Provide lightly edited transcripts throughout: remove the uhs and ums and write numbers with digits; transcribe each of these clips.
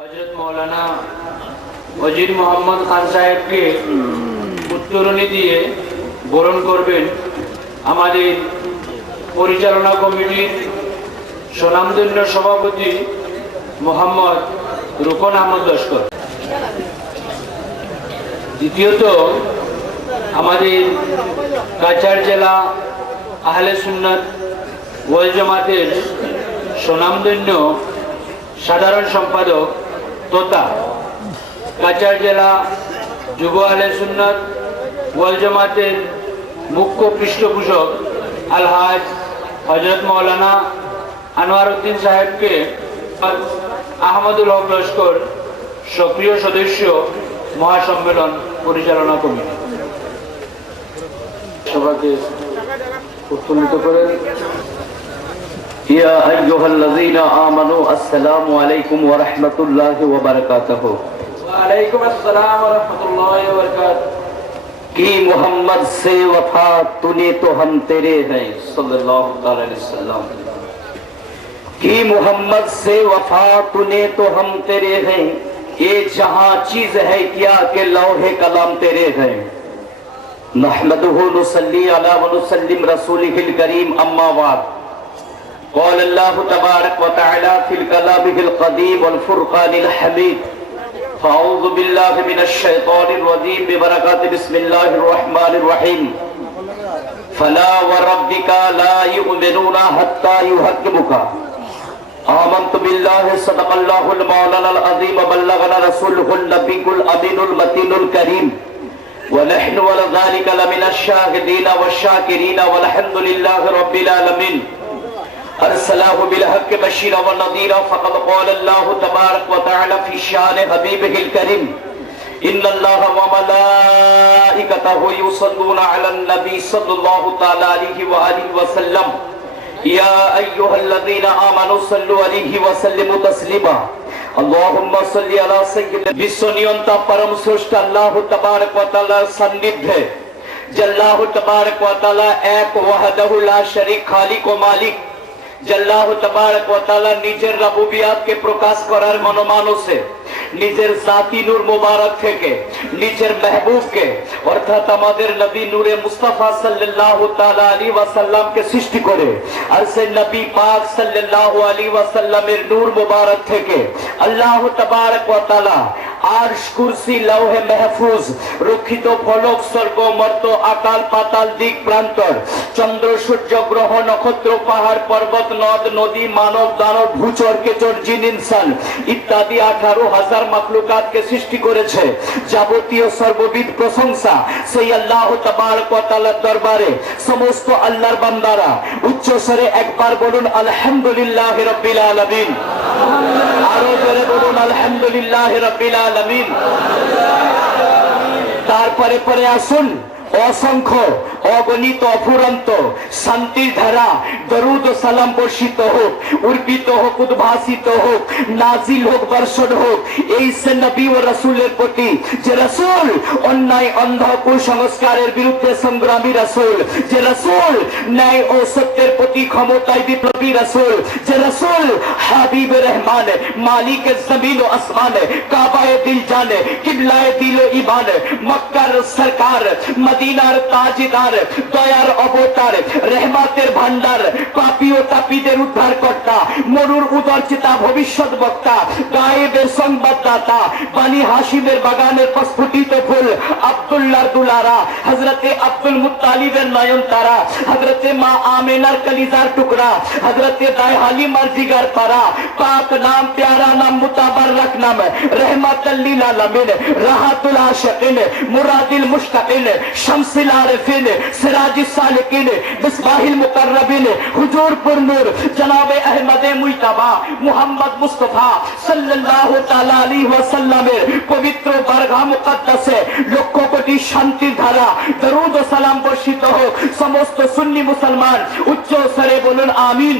হযরত মাওলানা ওজির মোহাম্মদ খান সাহেবকে উত্তরণী দিয়ে বরণ করবেন আমাদের পরিচালনা কমিটির স্বনামধন্য সভাপতি মোহাম্মদ রুকন আহমদ লস্কর। দ্বিতীয়ত আমাদের কাছাড় জেলা আহলে সুন্নাত ওয়াল জামাতের স্বনামধন্য সাধারণ সম্পাদক তথা কাছাড় জেলা যুব আহলে সুন্নাত ওয়াল জামাতের মুখ্য পৃষ্ঠপোষক আলহাজ হযরত মাওলানা আনোয়ার উদ্দিন সাহেবকে আহমদুল হক লস্কর সক্রিয় সদস্য মহাসম্মেলন পরিচালনা কমিটি সভাকে উত্তোলিত করেন। يا أيها الذين آمنوا السلام عليكم ورحمة الله وبركاته। وعليكم السلام ورحمة الله وبركاته। कि मोहम्मद से वफा तूने तो हम तेरे हैं सल्लल्लाहु अलैहि वसल्लम। कि मोहम्मद से वफा तूने तो हम तेरे हैं, ये जहां चीज है क्या के लौहे कलाम तेरे हैं। नहमदुहु नुसल्ली अला व नुसल्लिम रसूलिहिल करीम अम्मा बाद। قال الله تبارك وتعالى في كلامه القديم والفرقان الحميد فأعوذ بالله من الشيطان الرجيم ببركات بسم الله الرحمن الرحيم فلا وربك لا يؤمنون حتى يحكموك آمنت بالله صدق الله المولانا العظيم وبلغنا رسوله النبي الأمين المتين الكريم ونحن على ذلك لمن الشاهدين والشاكرين والحمد لله رب العالمين أرسله بالحق بشيرا ونذيرا فقد قال الله تبارك وتعالى في شأن حبيبه الكريم إن الله وملائكته يصلون على النبي صلى الله تعالى عليه وآله وسلم يا أيها الذين آمنوا صلوا عليه وسلموا تسليما اللهم صل على سيدنا বিশ্বনিয়ন্তা পরম শ্রেষ্ঠ আল্লাহ তাবারক ওয়া তাআলার সান্নিধ্যে আল্লাহ তাবারক ওয়া তাআলা এক ওয়াহদাহু লা শরীক খালিক ও মালিক আল্লাহ তাবারক ওয়া তাআলা নিজের রুবুবিয়াতকে প্রকাশ করার মনোমানসে নিজের জাতি নূর মুবারক থেকে নিজের মেহবুবকে অর্থাৎ আমাদের নবী নূরে মুস্তাফা সাল্লাল্লাহু তাআলা আলাইহি ওয়াসাল্লামকে সৃষ্টি করে আর সেই নবী পাক সাল্লাল্লাহু আলাইহি ওয়াসাল্লামের নূর মুবারক থেকে আল্লাহ তাবারক ওয়া তাআলা আরশ কুরসি লৌহে মাহফুজ রক্ষিত ফলক স্বর্গ মর্ত আকাল পাতাল দিক প্রান্তর চন্দ্র সূর্য গ্রহ নক্ষত্র পাহাড় পর্বত নদ নদী মানব দানব ভূচর কেচর জিন ইনসান ইত্যাদি 18,000 মাখলুকাতকে সৃষ্টি করেছে। যাবতীয় সর্ববিধ প্রশংসা সেই আল্লাহ তাবারক ওয়া তাআলার দরবারে। সমস্ত আল্লাহর বান্দারা উচ্চ স্বরে একবার বলুন আলহামদুলিল্লাহি রাব্বিল আলামিন। আরো জোরে বলুন আলহামদুলিল্লাহি রাব্বিল আলামিন। তারপরে পরে আসুন অসংখ্য অগণিত অফুরন্ত শান্তির ধারা দরুদ ও সালাম বর্ষিত হোক, উর্বিত হোক, উদ্ভাসিত হোক, নাজিল হোক, বর্ষণ হোক এই সে নবী ও রাসূলের প্রতি যে রাসূল অন্যায় অন্ধ কুসংস্কারের বিরুদ্ধে সংগ্রামী রাসূল, যে রাসূল ন্যায় ও সত্যের প্রতি ক্ষমতায় বিপ্লবী রাসূল, যে রাসূল হাবিব রহমান মালিক জমিন ও আসমান কাবায়ে দিল জানে কিবলায়ে দিল ও ঈমান মক্কার সরকার মদিনার তাজদার দয়ার অবতার রহমতের ভান্ডার পাপী ও তাপীদের উদ্ধার কর্তা মরুর উদরচিতা ভবিষ্যৎ বক্তা গায়েবের সংবাদদাতা বানি হাশিমের বাগানের প্রস্ফুটিত ফুল আব্দুল্লাহর দুলারা হযরতে আব্দুল মুত্তালিবের নয়নতারা হযরতে মা আমিনার কলিজার টুকরা হযরতে দাই হালিমার জিগার তারা পাক নাম প্যারা নাম মুতাবারক নাম রহমাতুল লিল আলামিন রাহাতুল আশিকিন মুরাদিল মুশতাকিন শামসুল আরিফিন সিরাজুস সালিকিন মিসবাহিল মুকাররবিন হুজুরপুর নূর জনাবে আহমদে মুজতবা মুহাম্মদ মুস্তাফা সাল্লাল্লাহু তাআলা আলাইহি ওয়াসাল্লামের পবিত্র বারগাহ মুকদ্দাসে লক্ষ কোটি শান্তির ধারা দরুদ ও সালাম বর্ষিত হোক। সমস্ত সুন্নি মুসলমান উচ্চ স্বরে বলুন আমিন।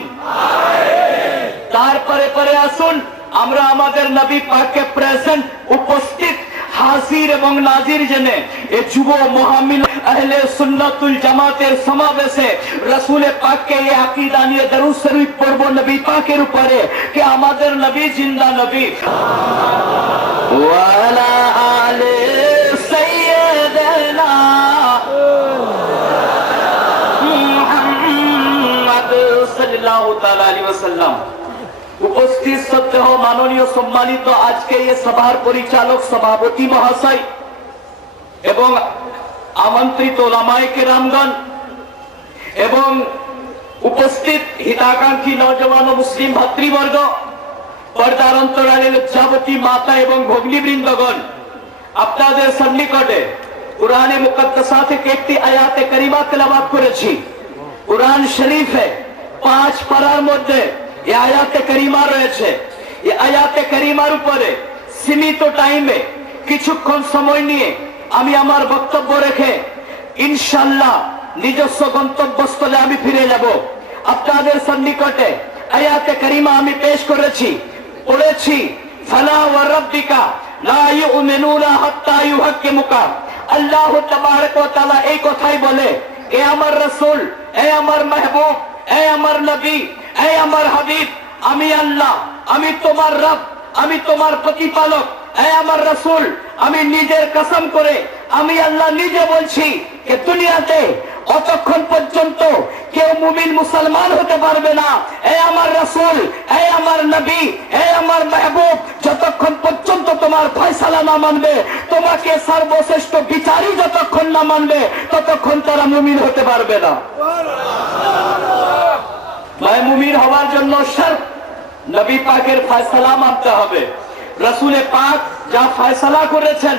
তারপরে পরে আসুন আমরা আমাদের নবী পাককে প্রেজেন্ট উপস্থিত হাজির এবং নাজির জেনে এই যুব মুহাম্মিল আহলে সুন্নাতুল জামাতের সমাবেশে রাসূল পাককে এই আকীদা নিয়ে দরুদ শরীফ পড়ব নবী পাকের উপরে कि আমাদের নবী জিন্দা নবী। সত্ত্বেও মাননীয় সম্মানিত আজকে এই সভার পরিচালক সভাপতি মহাশয় এবং আমন্ত্রিত ওলামায়ে কেরামগণ এবং উপস্থিত হিতাকাঙ্ক্ষী নওজওয়ান ও মুসলিম ভাতৃবর্গ, পর্দার অন্তরালের লজ্জাবতী মাতা এবং ভগ্নীবৃন্দগণ, আপনাদের সন্নিকটে কুরআনে মুকদ্দাসা থেকে একটি আয়াতে কারিমা তেলাওয়াত করেছি। কুরআন শরীফে 5 পারার মধ্যে এই আয়াতে কারিমা রয়েছে। এই আয়াতে কারিমার উপরে সীমিত টাইমে কিছুক্ষণ সময় নিয়ে আমি আমার বক্তব্য রেখে ইনশাআল্লাহ নিজস্ব গন্তব্যস্থলে আমি ফিরে যাব। আপনাদের সন্নিকটে আয়াতে কারিমা আমি পেশ করেছি, পড়েছি, ফালা ওয়া রাব্বিকা লা ইউমিনুনা হাত্তা ইউহাক্কিমুকা। আল্লাহ তাবারক ওয়া তাআলা এই কথাই বলে, এ আমার রাসূল, এ আমার মাহবুব, এ আমার নবী, এ আমার হাবিব, আমি আল্লাহ, আমি তোমার রব, আমি তোমার প্রতিপালক। এ আমার রাসূল, আমি নিজের কসম করে আমি আল্লাহ নিজে বলছি যে দুনিয়াতে অতক্ষণ পর্যন্ত কেউ মুমিন মুসলমান হতে পারবে না, এ আমার রাসূল, এ আমার নবী, এ আমার মাহবুব, যতক্ষণ পর্যন্ত তোমার ফয়সালা না মানবে, তোমাকে সর্বশ্রেষ্ঠ বিচারী যতক্ষণ না মানবে, ততক্ষণ তারা মুমিন হতে পারবে না। মুমিন হওয়ার জন্য শর্ত নবী পাকের ফয়সালা মানতে হবে। রাসূল পাক যা ফয়সালা করেছেন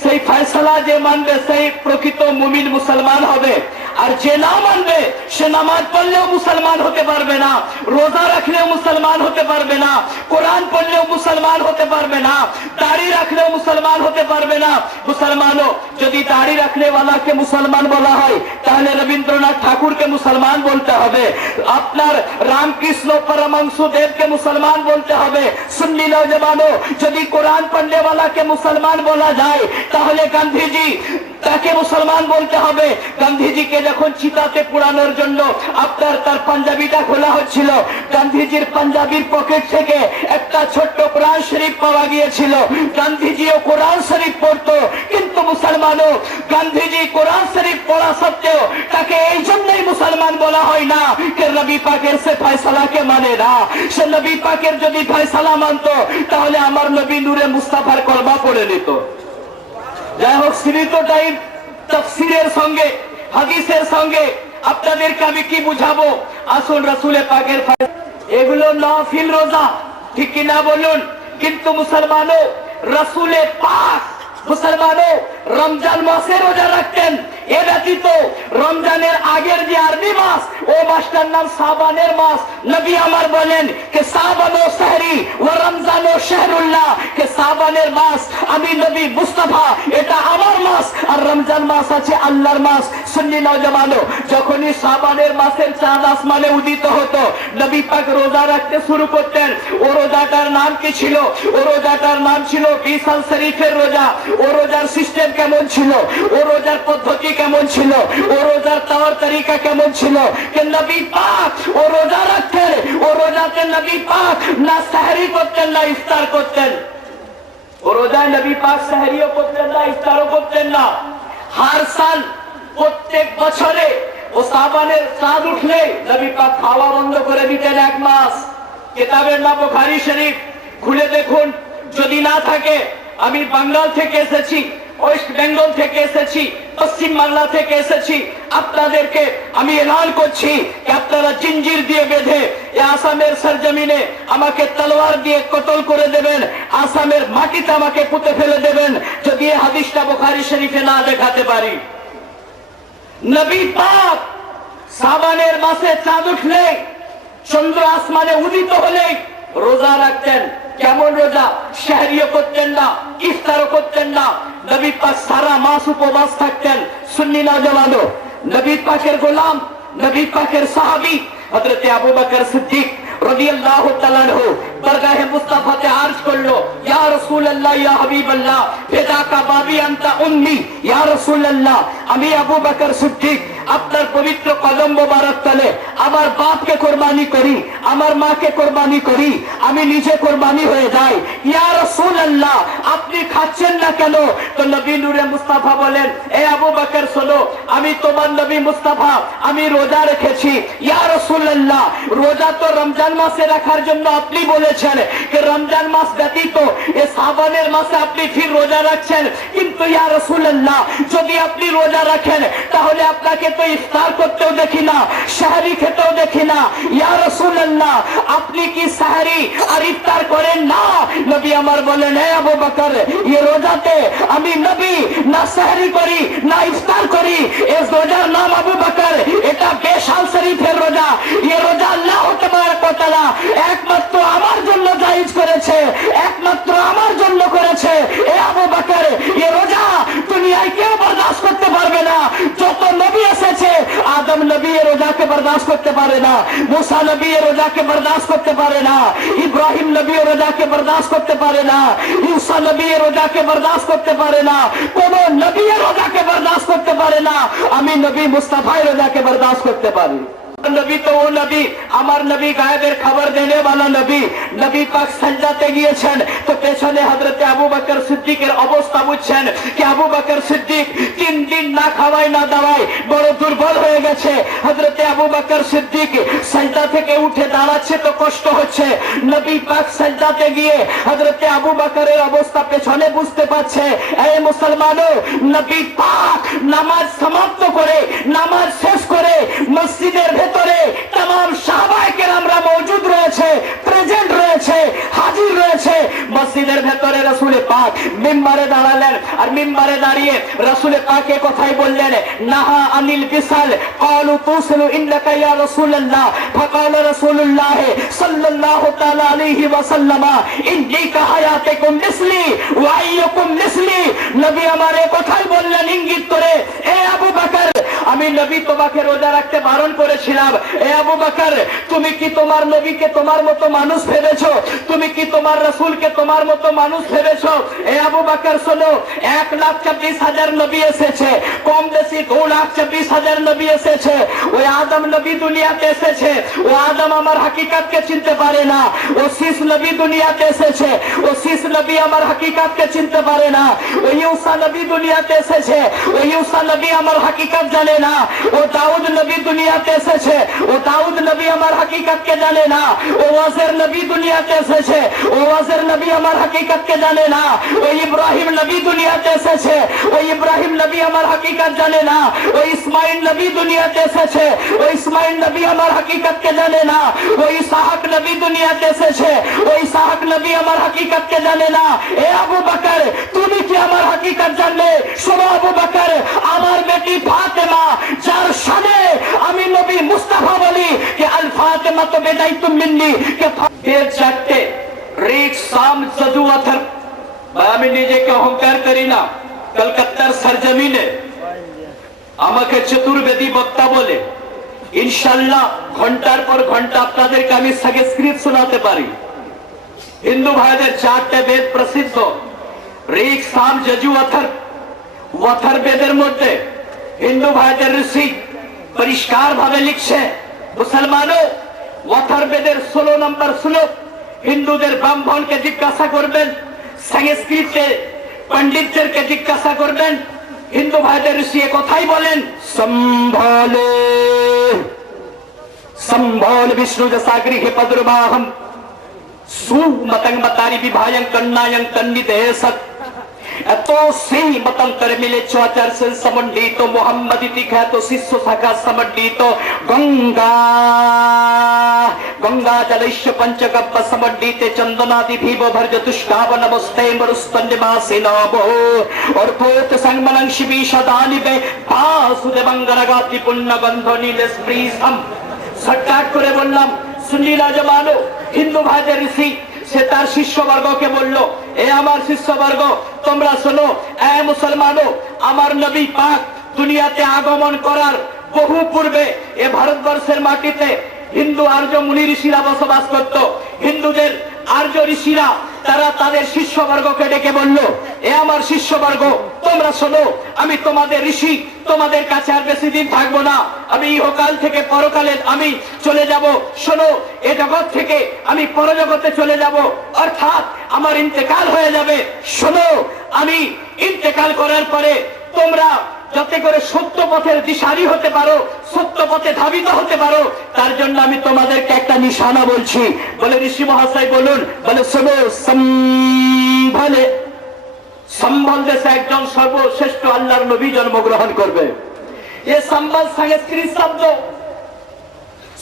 সেই ফয়সালা যে মানবে সেই প্রকৃত মুমিন মুসলমান হবে। আর যে না মানবে সে নামাজ পড়লেও মুসলমান হতে পারবে না, রোজা রাখলেও মুসলমান হতে পারবে না, কোরআন পড়লেও মুসলমান হতে পারবে না, দাড়ি রাখলেও মুসলমান হতে পারবে না। মুসলমানও যদি দাড়ি রাখলে ওয়ালাকে মুসলমান বলা হয় তাহলে রবীন্দ্রনাথ ঠাকুরকে মুসলমান বলতে হবে, আপনার রামকৃষ্ণ পরমহংস দেবকে মুসলমান বলতে হবে। সুন্নি নওজওয়ানও যদি কোরআন পড়লে ওয়ালাকে মুসলমান বলা যায় তাহলে গান্ধীজি তাকে মুসলমান বলতে হবে। গান্ধীজিকে যখন চিতাতে পোড়ানোর জন্য আপনার তার পাঞ্জাবিটা খোলা হচ্ছিল, গান্ধীজির পাঞ্জাবির পকেট থেকে একটা ছোট্ট কোরআন শরীফ পাওয়া গিয়েছিল। গান্ধীজিও কোরআন শরীফ পড়তো, কিন্তু মুসলমানও গান্ধীজি কোরআন শরীফ পড়া সত্ত্বেও তাকে এই জন্যই মুসলমান বলা হয় না যে নবী পাকের সে ফয়সালাকে মানে না। সে নবী পাকের যদি ফয়সালা মানতো তাহলে আমার নবী নূরে মুস্তাফার কলমা পড়ে নিত। যাই হোক, সীমিত টাইম তাফসীরের সঙ্গে হাদিসের সঙ্গে আপনাদেরকে আমি কি বুঝাবো। আসুন, রাসূলে পাকের এগুলো নফিল রোজা, ঠিক কিনা বলুন? কিন্তু মুসলমানও রাসূলে পাক মুসলমানও রমজান মাসে রোজা রাখতেন। এ ব্যতীত রমজানের আগের যে আরবি মাস, ও মাসটার নাম শাবানের মাস। নবী আমার বলেন যে শাবান ও শাহরি ওয়া রমজান ও শাহরুল্লাহ, যে শাবানের মাস আমি নবী মুস্তাফা, এটা আমার মাস, আর রমজান মাস আছে আল্লাহর মাস। সুন্নি নওজওয়ানও যখনই শাবানের মাসের চাঁদ আসমানে উদিত হতো নবী পাক রোজা রাখতে শুরু করতেন। ও রোজাটার নাম কি ছিল? ও রোজাটার নাম ছিল বিশাল শরীফের রোজা। ও রোজার সিস্টেম কেমন ছিল? ও রোজার পদ্ধতি কেমন ছিল? ও রোজার তাওয়ার তরিকা কেমন ছিল? যে নবী পাক ও রোজা রাখতেন, ও রোজাতে নবী পাক না সাহরি করতেন না ইফতার করতেন। ও রোজায় নবী পাক সাহরিও করতেন না, ইফতারও করতেন না। হর সাল প্রত্যেক বছরে ও শাবানের চাঁদ উঠলে নবী পাক খাওয়া বন্ধ করে দিতেন 1 মাস। কিতাবের নাম বুখারী শরীফ, খুলে দেখুন। যদি না থাকে, আমি বাঙ্গাল থেকে এসেছি, ওয়েস্ট বেঙ্গল থেকে এসেছি, পশ্চিম বাংলা থেকে এসেছি, আপনাদেরকে আমি এলান করছি যে আপনারা জিঞ্জির দিয়ে বেঁধে আসামের সরজমিনে আমাকে তলোয়ার দিয়ে কতল করে দেবেন, আসামের মাটিতে আমাকে পুঁতে ফেলে দেবেন যদি এই হাদিসটা বুখারী শরীফে না দেখাতে পারি। নবী পাক শাবানের মাসে চাঁদ উঠলে, চন্দ্র আসমানে উদিত হলে রোজা রাখতেন। কেমন রোজা? শাহরিও করতেন না, ইফতারও করতেন না। নবী পাক সারা মাস উপবাস থাকতেন। সুন্নি নওজওয়ানও নবী পাকের গোলাম, নবী পাকের সাহাবী হযরত আবু বকর সিদ্দিক রাদিয়াল্লাহু তাআলা আনহু দরগাহে মুস্তাফাতে আরজ করলো, ইয়া রাসূলুল্লাহ, ইয়া হাবিবাল্লাহ, ফিদাকা বাবি আনতা উম্মি, ইয়া রাসূলুল্লাহ, আমি আবু বকর সিদ্দিক আপনার পবিত্র কদম মোবারক তলে আমার বাপকে কুরবানি করি, আমার মাকে কুরবানি করি, আমি নিজে কুরবানি হয়ে যাই। ইয়া রাসূলুল্লাহ, আপনি আপনি খাচ্ছেন না কেন? তো নবী নূরে মুস্তাফা বলেন, এ আবু বকর শোনো, আমি তোমার নবী মুস্তাফা, আমি রোজা রেখেছি। ইয়া রাসূলুল্লাহ, রোজা তো রমজান মাসে রাখার জন্য আপনি বলেছেন, যে রমজান মাস ব্যতীত এ শাবানের মাসে আপনি ফির রোজা রাখছেন, কিন্তু ইয়া রাসূলুল্লাহ যদি আপনি রোজা রাখেন তাহলে আপনাকে তো ইফতার করতেও দেখি না, সাহরি খেতেও দেখি না। ইয়া রাসূলুল্লাহ আপনি কি সাহরি আর ইফতার করেন না? নবী আমার বলেন, হে আবু বকর, এই রোজাতে আমি নবী না সাহরি করি না ইফতার করি, এই রোজার নাম আবু বকর, এটা বেশাল শরীফের রোজা। এই রোজা আল্লাহ তাবারক ওয়া তাআলা একমাত্র আমার জন্য জায়েজ করেছে, একমাত্র আমার জন্য করেছে। এ আবু বকর, এই রোজা দুনিয়ায় কেউ বরদাস্ত করতে পারবে না। যত নবী এসেছে, আদম নবী এই রোজাকে বরদাস্ত করতে পারে না, মুসা নবী এই রোজাকে বরদাস্ত করতে পারে না, ইব্রাহিম নবী এই রোজাকে বরদাস্ত করতে পারে না, ঈসা নবী এই রোজাকে বরদাস্ত করতে পারে না, কোন নবী এই রোজাকে বরদাস্ত করতে পারে না। আমি নবী মুস্তাফা এই রোজাকে বরদাস্ত করতে পারি। নবী তো ও নবী, আমার নবী গায়েবের খবর দেনে वाला নবী। নবী পাক সাজদাতে গিয়েছেন, তো পেছনে হযরতে আবু বকর সিদ্দিকের অবস্থা বুঝছেন কি আবু বকর সিদ্দিক 3 দিন না খাওয়াই না দাওয়াই বড় দুর্বল হয়ে গেছে। হযরতে আবু বকর সিদ্দিক সাজদা থেকে উঠে দাঁড়াচ্ছে তো কষ্ট হচ্ছে। নবী পাক সাজদাতে গিয়ে হযরতে আবু বকরের অবস্থা পেছনে বুঝতে পারছে। এই মুসলমানও, নবী পাক নামাজ সমাপ্ত করে, নামাজ শেষ করে মসজিদের ভেতরে तमाम সাহাবায়ে কেরামরা মওজুদ রয়েছে, প্রেজেন্ট রয়েছে, হাজির রয়েছে। মসজিদের ভেতরে রাসূল পাক মিম্বারে দাঁড়ালেন, আর মিম্বারে দাঁড়িয়ে রাসূল পাকে কথাই বললেন, নাহা আনিল বিসাল ক্বালু তুসিলু ইন্নাকা ইয়া রাসূলুল্লাহ ফাকাল রাসূলুল্লাহ সাল্লাল্লাহু তাআলা আলাইহি ওয়াসাল্লাম ইন্নী কাহায়াতুকুম মিসলি ওয়া আইয়ুকুম মিসলি। নবী আমার এই কথাই বললেন ইঙ্গিত করে, এ আবু বকর, আমি নবী তোমাকে রোজা রাখতে বারণ করেছিলাম। এ আবু বকর, তুমি কি তোমার নবীকে তোমার মতো মানুষ ভেবেছো? তুমি কি তোমার রাসূলকে তোমার মতো মানুষ ভেবেছো? এ আবু বকর শোনো, 1,24,000 নবী এসেছে, কম বেশি 2,24,000 নবী এসেছে। ওই আদম নবী দুনিয়াতে এসেছে, ও আদম আমার হাকিকাতকে চিনতে পারে না। ও শীষ নবী দুনিয়াতে এসেছে, ও শীষ নবী আমার হাকিকাতকে চিনতে পারে না। ও ইউসা নবী দুনিয়াতে এসেছে, ও ইউসা নবী আমার হাকিকাত জানে না। ও দাউদ নবী দুনিয়াতে এসেছে, ও দাউদ নবী আমার হাকিকাতকে জানে না। ও ওয়াজের নবী দুনিয়াতে এসেছে, ও ওয়াজের নবী আমার হাকিকাতকে জানে না। ও ইব্রাহিম নবী দুনিয়াতে এসেছে, ও ইব্রাহিম নবী আমার হাকিকাত জানে না। ও ইসমাইল নবী দুনিয়াতে এসেছে, ও ইসমাইল নবী আমার হাকিকাতকে জানে না। ও ইসহাক নবী দুনিয়াতে এসেছে, ও ইসহাক নবী আমার হাকিকাতকে জানে না। এ আবু বকর, তুমি কি আমার হাকিকাত জানলে? শোনো আবু বকর, আমার বেটি ফাতেমা, যার শানে আমি নবী মুস্তাফা বলি कि अल फातिमा तो बेदाइतुम मिन्नी के फिर चाहते रीक शाम जदू अथर। আমি নিজেকে অহংকার করি না, কলকাতার সরজমিনে আমাকে চতুর্বেদী বক্তা বলে ইনশাআল্লাহ ঘন্টার পর ঘন্টা আপনাদেরকে আমি সংস্কৃত শোনাতে পারি। হিন্দু ভাইদের 4টে বেদ প্রসিদ্ধ, ঋক সাম যজু অথর। অথর বেদের মধ্যে হিন্দু ভাইদের ঋষি পরিষ্কার ভাবে লিখছে, মুসলমানও ওয়াথার বেদের 16 নম্বর শ্লোক হিন্দুদের ব্রাহ্মণকে জিজ্ঞাসা করবেন, সংস্কৃতে পণ্ডিতদেরকে জিজ্ঞাসা করবেন। হিন্দু ভাইদের ঋষি কথাই বলেন, সম্ভালে সম্ভাল বিষ্ণু যসাগরি হে পদ্রবাহম সুমতং মতারি বিভায়ং কন্নায়ং তন্নিদেশক এত সেই মতান্তরে মিলে চুয়াচার সেন সমন্ডিত মোহাম্মদ ইতিখ্যাত শিষ্য শাখা সমন্ডিত গঙ্গা গঙ্গা জলৈশ্য পঞ্চগব্য সমন্ডিতে চন্দনাদি ভীব ভর্জ তুষ্টাব নমস্তে মরুস্তন্যমাসে নমো অর্পোত সংমলং শিবী সদানিবে ভাসুদেবঙ্গরগাতি পুণ্য গন্ধ নীলে স্পৃশম। সট্টাক করে বললাম, সুনীলা জমানো হিন্দু ভাইদের ঋষি সে তার শিষ্যবর্গকে বলল, এ আমার শিষ্যবর্গ তোমরা শোনো, এ মুসলমানো, আমার নবী পাক দুনিয়াতে আগমন করার বহু পূর্বে এ ভারতবর্ষের মাটিতে হিন্দু আর্য মুনি ঋষিরা বসবাস করত। হিন্দুদের আর্য ঋষিরা তারা তাদের শিষ্যবর্গকে ডেকে বলল, এ আমার শিষ্যবর্গ, তোমরা শোনো, আমি তোমাদের ঋষি, তোমাদের কাছে আর বেশি দিন থাকবো না, আমি ইহকাল থেকে পরকালে আমি চলে যাব। শোনো, এ জগৎ থেকে আমি পরজগতে চলে যাব, অর্থাৎ আমার ইন্তেকাল হয়ে যাবে। শোনো, আমি ইন্তেকাল করার পরে তোমরা যাতে করে সত্য পথের দিশারি হতে পারো, সত্য পথে ধাবিত হতে পারো, তার জন্য আমি তোমাদেরকে একটা নিশানা বলছি। বলে ঋষি মহাশয় বলুন। বলে শোনো, সম্ভলে, সম্ভল দেশে একজন সর্বশ্রেষ্ঠ আল্লাহর নবী জন্মগ্রহণ করবে। এ সম্ভল সংস্কৃত শব্দ,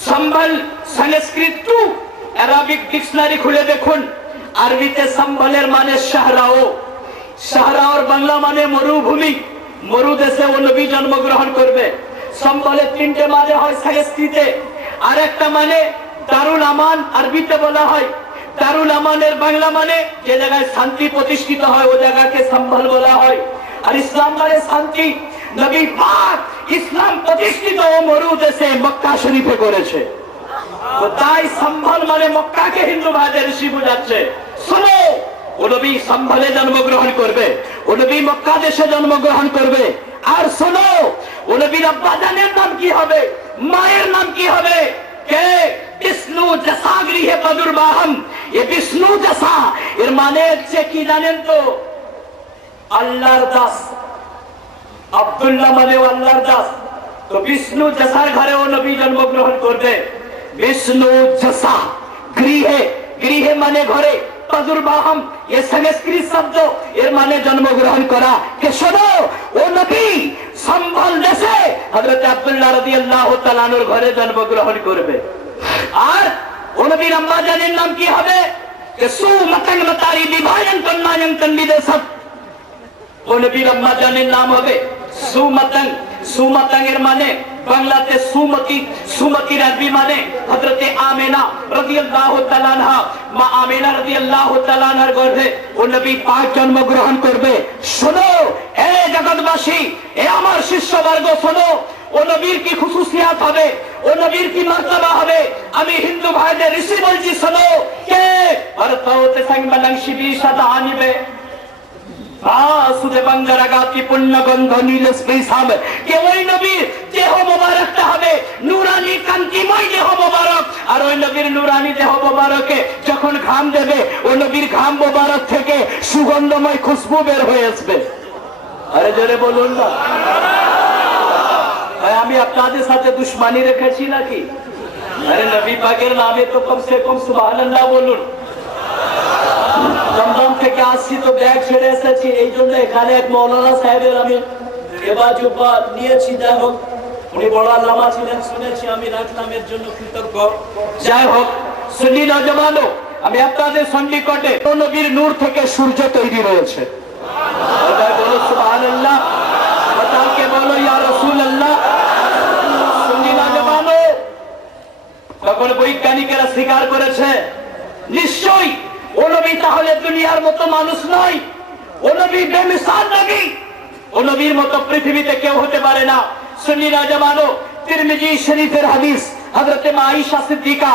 সম্ভল সংস্কৃত টু অ্যারাবিক ডিকশনারি খুলে দেখুন। আরবিতে সম্ভলের মানে শাহরাও, শাহরাওর বাংলা মানে মরুভূমি, মরু দেশে ও নবী জন্মগ্রহণ করবে। সম্বলের তিনটে মানে হয় সংস্কৃতে, আর একটা মানে দারুল আমান, আরবিতে বলা হয়। দারুল আমানের বাংলা মানে যে জায়গায় শান্তি প্রতিষ্ঠিত হয় ও জায়গাকে সম্বল বলা হয়। আর ইসলাম মানে শান্তি। নবী পাক ইসলাম প্রতিষ্ঠিত ও মরু দেশে মক্কা শরীফে করেছে, তাই সম্বল মানে মক্কাকে হিন্দু ভাইদের ঋষি বোঝাচ্ছে। শোনো, ও নবী সম্বলে জন্মগ্রহণ করবে, ও নবী মক্কা দেশে জন্মগ্রহণ করবে। আর শোনো, ও নবীর আব্বা জানের নাম কি হবে, মায়ের নাম কি হবে? কে? বিষ্ণু জসা গৃহে প্রাদুর্বাহম। এ বিষ্ণু জসা এর মানে হচ্ছে কি জানেন তো? আল্লাহর দাস। আব্দুল্লাহ মানে আল্লাহর দাস, তো বিষ্ণু জসার ঘরে ও নবী জন্মগ্রহণ করবে। বিষ্ণু জসা গৃহে, গৃহে মানে ঘরে, প্রাদুর্বাহম এ সংস্কৃত শব্দ, এর মানে জন্মগ্রহণ করা। কে? শোনো, ও নবী সম্ভল দেশে হযরত আব্দুল্লাহ রাদিয়াল্লাহু তাআলা আনহুর ঘরে জন্মগ্রহণ করবে। আর ও নবীর আম্মা জানের নাম কি হবে? কে সুমাতান মাতারি বিভায়ন কন্যায়ন তন্বিদেশত। ও নবীর আম্মা জানের নাম হবে সুমাতান। সুমাতান এর মানে বাংলাতে সুমতি, সুমতির আরবি মানে হযরতে আমেনা রাদিয়াল্লাহু তাআলা আনহা, মা আমেনা রাদিয়াল্লাহু তাআলা আনহার গর্ভে ও নবী পাক জন্মগ্রহণ করবে। শোনো হে জগৎবাসী, এ আমার শিষ্যবর্গ, শোনো, ও নবীর কি খুশুসিয়াত হবে, ও নবীর কি মর্তবা হবে, আমি হিন্দু ভাইদের ঋষি বলছি। শোনো, কে? ভারততে সংবলং শিবি সদা আনিবে বাসুদে বাঙ্গারাগাতি পুণ্যগন্ধ নীলস্পৃশাম। কে? ওই নবীর দেহ মোবারকটা হবে নূরানি কান্তিময় দেহ মোবারক। আর ওই নবীর নূরানি দেহ মোবারকে যখন ঘাম দেবে, ওই নবীর ঘাম মোবারক থেকে সুগন্ধময় খুশবু বের হয়ে আসবে। আরে জোরে বলুন না। আমি আপনাদের সাথে দুশ্মনী রেখেছি নাকি? আরে নবী পাকের নামে তো কম সে কম সুবহানাল্লাহ বলুন। দমদম থেকে আসছি তো ব্যাগ ছেড়ে এসেছি, এই জন্য এখানে এক মৌলানা সাহেবের আমি এবাজুব্বা নিয়েছি। যাই হোক, উনি বড় আল্লামা ছিলেন শুনেছি, আমি রাখলাম, এর জন্য কৃতজ্ঞ। যাই হোক, সুন্নি নওজওয়ানো, আমি আপনাদের সন্নিকটে নবীর নূর থেকে সূর্য তৈরি রয়েছে। বলো সুবহানাল্লাহ, তাকে বলো ইয়া রাসূলুল্লাহ। সুন্নি নওজওয়ানো, তখন বৈজ্ঞানিকেরা স্বীকার করেছে নিশ্চয়ই ও নবী তাহলে দুনিয়ার মতো মানুষ নয়, ও নবী বেমিসাল নবী, ও নবীর মতো পৃথিবীতে কেউ হতে পারে না। সুন্নি নওজওয়ানো, তিরমিজি শরীফের হাদিস, হযরতে মা আয়েশা সিদ্দিকা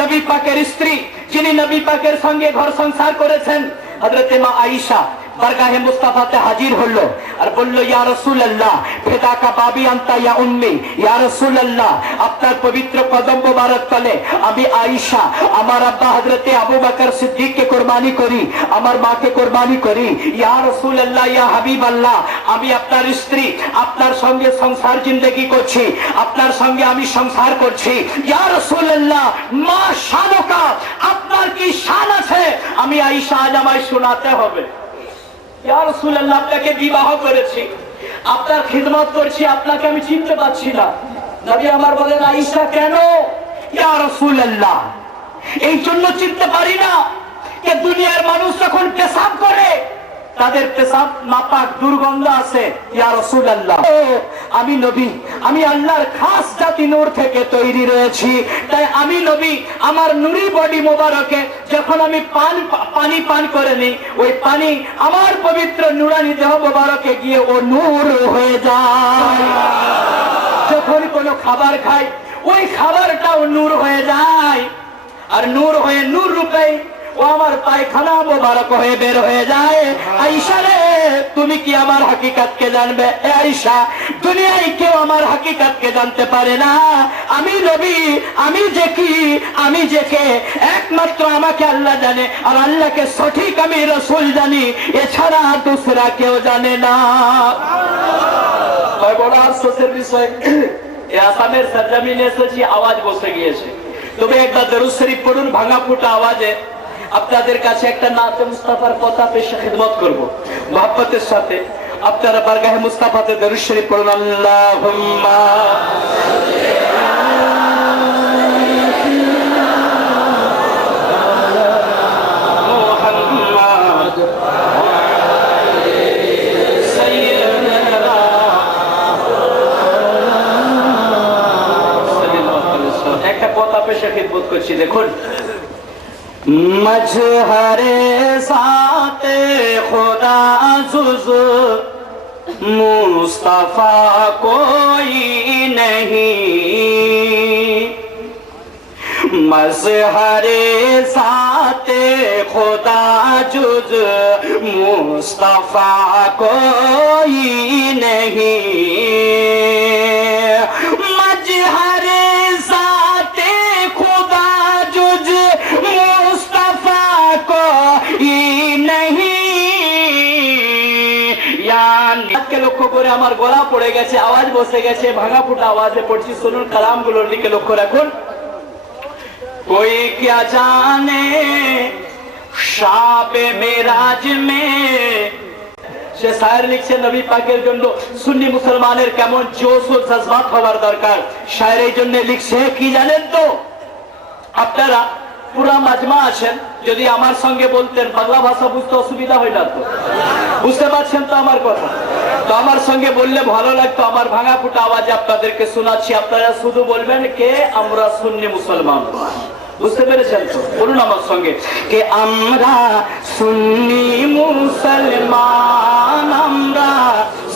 নবী পাকের স্ত্রী, যিনি নবী পাকের সঙ্গে ঘর সংসার করেছেন, হযরতে মা আয়েশা বারগাহে মুস্তাফাতে হাজির হলো আর বলল, ইয়া রাসূলুল্লাহ ফিদা কা বাবি আনতা ইয়া উম্মি, ইয়া রাসূলুল্লাহ আপনার পবিত্র কদম মোবারক তলে আমি আয়েশা আমার আব্বা হযরতে আবু বকর সিদ্দিককে কুরবানি করি, আমার মাকে কুরবানি করি। ইয়া রাসূলুল্লাহ, ইয়া হাবিবাল্লাহ, আমি আপনার স্ত্রী, আপনার সঙ্গে সংসার জিন্দেগি করছি, আপনার সঙ্গে আমি সংসার করছি। ইয়া রাসূলুল্লাহ মা শানুকা, আপনার কি শান আছে আমি আয়েশা আজ আমায় শোনাতে হবে। ইয়া রাসূলুল্লাহ আপনাকে বিবাহ করেছি, আপনার খিদমত করছি, আপনাকে আমি চিনতে পারছি না। নবী আমার বলেন, আয়েশা কেন? ইয়া রাসূলুল্লাহ এই জন্য চিনতে পারি না যে দুনিয়ার মানুষ যখন পেশাব করে তাদের পেশাব নাপাক দুর্গন্ধ আছে। ইয়া রাসূলুল্লাহ আমি নবী, আমি আল্লাহর খাস জাতি নূর থেকে তৈরি রয়েছি, তাই আমি নবী আমার নূরি বডি মোবারকে যখন আমি পানি পান করে নিই, ওই পানি আমার পবিত্র নূরানি দেহ মোবারকে গিয়ে ও নূর হয়ে যায়। যখন কোনো খাবার খাই ওই খাবারটাও নূর হয়ে যায়, আর নূর হয়ে নূর রূপে ও আমার পায়খানা মোবারক হয়ে বের হয়ে যায়। আয়েশা রে, তুমি কি আমার হাকিকাতকে জানবে? এ আয়েশা, দুনিয়ায় কেউ আমার হাকিকাতকে জানতে পারে না। আমি নবী, আমি যে কি, আমি যে কে, একমাত্র আমাকে আল্লাহ জানে, আর আল্লাহকে সঠিক আমি রাসূল জানি, এছাড়া দুসরা কেউ জানে না। বড় আফসোসের বিষয়, এই আসামের সরজমিনে এসেছি, আওয়াজ বসে গিয়েছে। তবে একবার দরুদ শরীফ পড়ুন ভাঙা ফুটা আওয়াজে। আপনাদের কাছে একটা নাতে মুস্তাফার কথা পেশে খিদমত করব মহব্বতের সাথে। আপনারা বারগাহে মুস্তাফাতে দরুদ শরীফ পড়ুন। আল্লাহুম্মা একটা কথা পেশে খিদমত করছি, দেখুন। মজহরে সাতে খুদা জুজ মুস্তাফা কোই नहीं, मज़हरे साते खुदा जुज मुस्तफा कोई नहीं, मज़हरे साते खुदा जुज मुस्तफा कोई नहीं। কে লক্ষ্য করে আমার গলা পড়ে গেছে, আওয়াজ বসে গেছে, ভাঙা ফুটা আওয়াজে পড়ছি। শুনুন কালামগুলোর দিকে লক্ষ্য রাখুন। कोई क्या जाने शाब मेराज में, সে শায়ের লিখছে নবী পাকের জন্য। সুন্নি মুসলমানের কেমন জোশ ও জজবাত হওয়ার দরকার, শায়ের এই জন্য লিখছে কি জানেন তো? আপনারা পুরা মাজমা আছেন, যদি আমার সঙ্গে বলতেন বাংলা ভাষা বুঝতে অসুবিধা হয় না তো? বুঝতে পারছেন তো আমার কথা? তো আমার সঙ্গে বললে ভালো লাগতো। আমার ভাঙা ফুটা আওয়াজে আপনাদেরকে শোনাচ্ছি, আপনারা শুধু বলবেন কে আমরা সুন্নি মুসলমান। বুঝতে পেরেছেন তো? বলুন আমার সঙ্গে, কে আমরা সুন্নি মুসলমান, আমরা